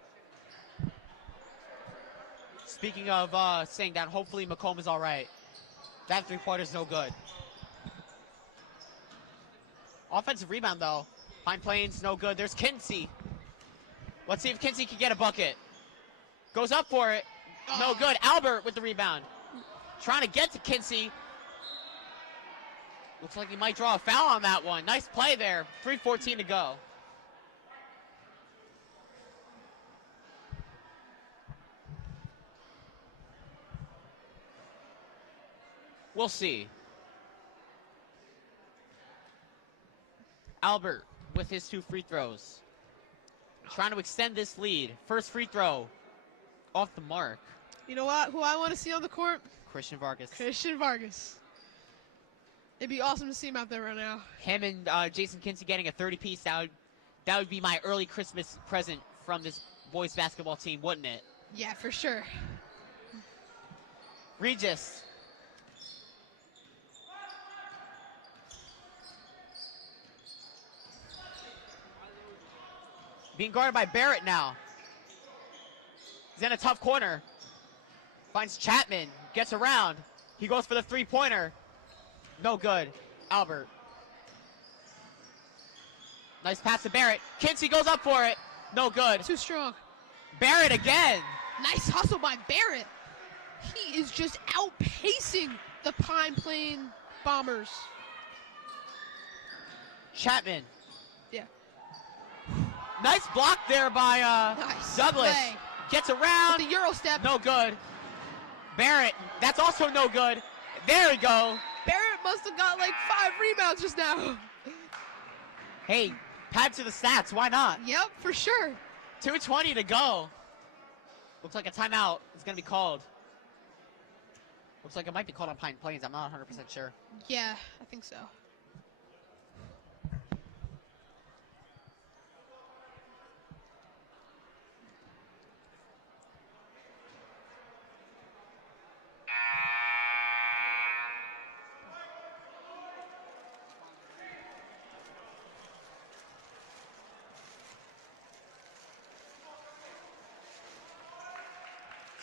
Speaking of staying down, hopefully Macomb is all right. That three-pointer's no good. Offensive rebound, though. Pine Plains, no good. There's Kinsey. Let's see if Kinsey can get a bucket. Goes up for it. No good. Albert with the rebound. Trying to get to Kinsey. Looks like he might draw a foul on that one. Nice play there. 3:14 to go. We'll see. Albert with his 2 free throws. Trying to extend this lead. First free throw off the mark. You know what? Who I want to see on the court? Christian Vargas. Christian Vargas. It'd be awesome to see him out there right now. Him and Jason Kinsey getting a 30-piece, that would be my early Christmas present from this boys basketball team, wouldn't it? Yeah, for sure. Regis. Being guarded by Barrett now. He's in a tough corner. Finds Chapman. Gets around. He goes for the three-pointer. No good. Albert. Nice pass to Barrett. Kinsey goes up for it. No good. Too strong. Barrett again. Nice hustle by Barrett. He is just outpacing the Pine Plain Bombers. Chapman. Yeah. Nice block there by Nice Douglas. play. Gets around. The Euro step. No good. Barrett. That's also no good. There we go. Barrett must have got like 5 rebounds just now. Hey, pad to the stats. Why not? Yep, for sure. 2:20 to go. Looks like a timeout is going to be called. Looks like it might be called on Pine Plains. I'm not 100% sure. Yeah, I think so.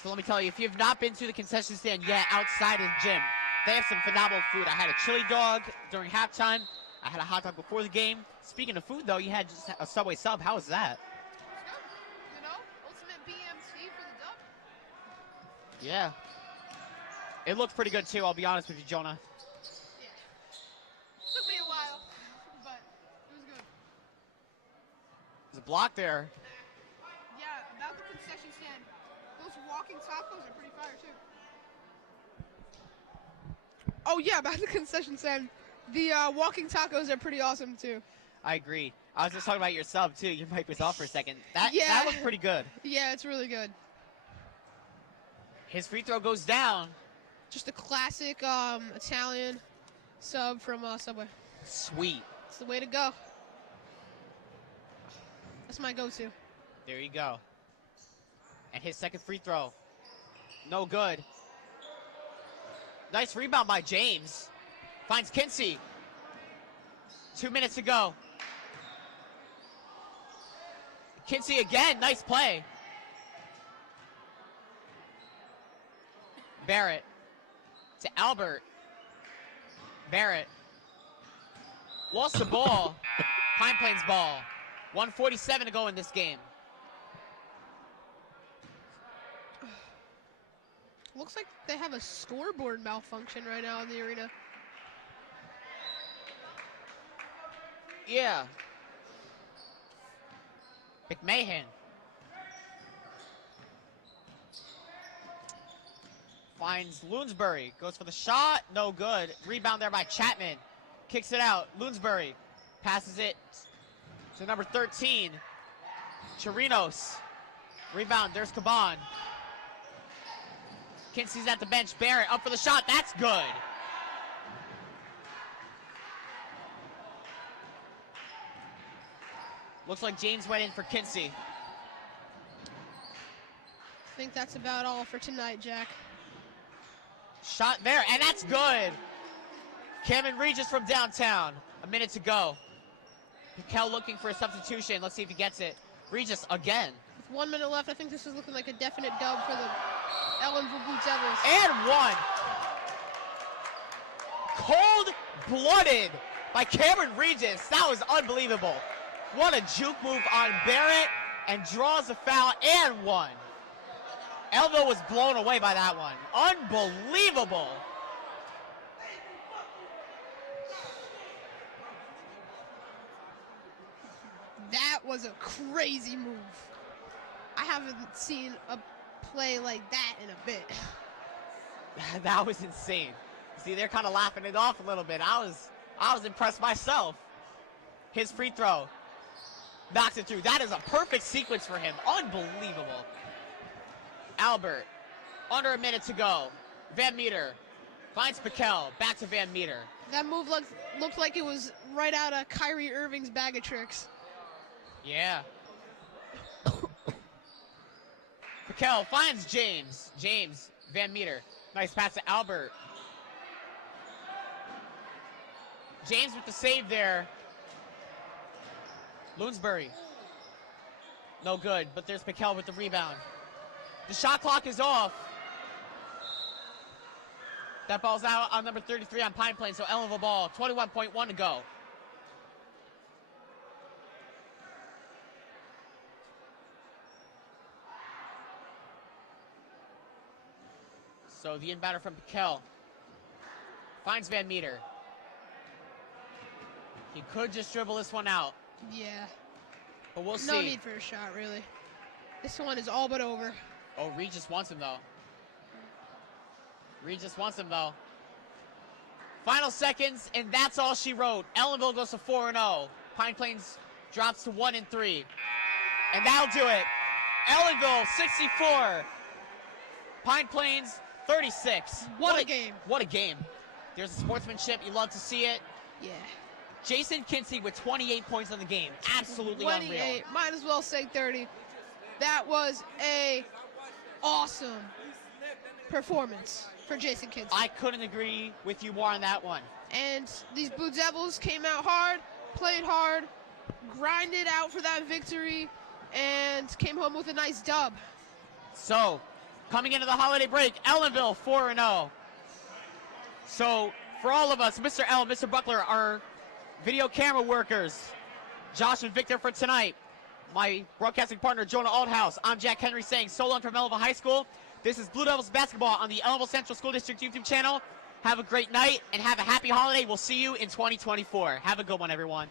So let me tell you, if you've not been to the concession stand yet outside of the gym, they have some phenomenal food. I had a chili dog during halftime. I had a hot dog before the game. Speaking of food, though, you had just a Subway sub. How was that? You know, ultimate BMT for the dub. Yeah. It looked pretty good, too, I'll be honest with you, Jonah. Yeah. Took me a while, but it was good. There's a block there. Yeah, about the concession stand. Those walking tacos are pretty fire, too. Oh, yeah, about the concession stand. The walking tacos are pretty awesome, too. I agree. I was just talking about your sub, too. Your mic was off for a second. That looked pretty good. Yeah, it's really good. His free throw goes down. Just a classic Italian sub from Subway. Sweet. It's the way to go. That's my go-to. There you go. And his second free throw. No good. Nice rebound by James. Finds Kinsey. 2 minutes to go. Kinsey again. Nice play. Barrett to Albert. Barrett. Lost the ball. Pine Plains ball. 1:47 to go in this game. Looks like they have a scoreboard malfunction right now in the arena. Yeah. McMahon. Finds Loonsbury. Goes for the shot. No good. Rebound there by Chapman. Kicks it out. Loonsbury passes it to number 13. Chirinos. Rebound. There's Caban. Kinsey's at the bench. Barrett up for the shot. That's good. Looks like James went in for Kinsey. I think that's about all for tonight, Jack. Shot there, and that's good. Kevin Regis from downtown. A minute to go. Piquel looking for a substitution. Let's see if he gets it. Regis again. With 1 minute left, I think this is looking like a definite dub for the Ellenville Blue Devils. And one. Cold-blooded by Cameron Regis. That was unbelievable. What a juke move on Barrett, and draws a foul and one. Ellenville was blown away by that one. Unbelievable. That was a crazy move. I haven't seen a play like that in a bit. That was insane. See, they're kind of laughing it off a little bit. I was impressed myself. His free throw. Knocks it through. That is a perfect sequence for him. Unbelievable. Albert, under a minute to go. Van Meter finds Piquel. Back to Van Meter. That move looked like it was right out of Kyrie Irving's bag of tricks. Yeah. Piquel finds James. James, Van Meter. Nice pass to Albert. James with the save there. Loonsbury. No good, but there's Piquel with the rebound. The shot clock is off. That ball's out on number 33 on Pine Plain, so Ellenville ball. 21.1 to go. So the inbounder from Piquel finds Van Meter. He could just dribble this one out. Yeah. But we'll see. No need for a shot, really. This one is all but over. Oh, Regis wants him, though. Regis wants him, though. Final seconds, and that's all she wrote. Ellenville goes to 4-0. Pine Plains drops to 1-3. And that'll do it. Ellenville, 64. Pine Plains, 36. What a game. What a game. There's the sportsmanship. You love to see it. Yeah. Jason Kinsey with 28 points on the game. Absolutely 28. unreal. Might as well say 30. That was a awesome performance for Jason Kinsey. I couldn't agree with you more on that one. And these Blue Devils came out hard, played hard, grinded out for that victory, and came home with a nice dub. So, coming into the holiday break, Ellenville 4-0. So, for all of us, Mr. L, Mr. Buckler, our video camera workers, Josh and Victor for tonight. My broadcasting partner, Jonah Aldhouse. I'm Jack Henry saying so long from Ellenville High School. This is Blue Devils basketball on the Ellenville Central School District YouTube channel. Have a great night and have a happy holiday. We'll see you in 2024. Have a good one, everyone.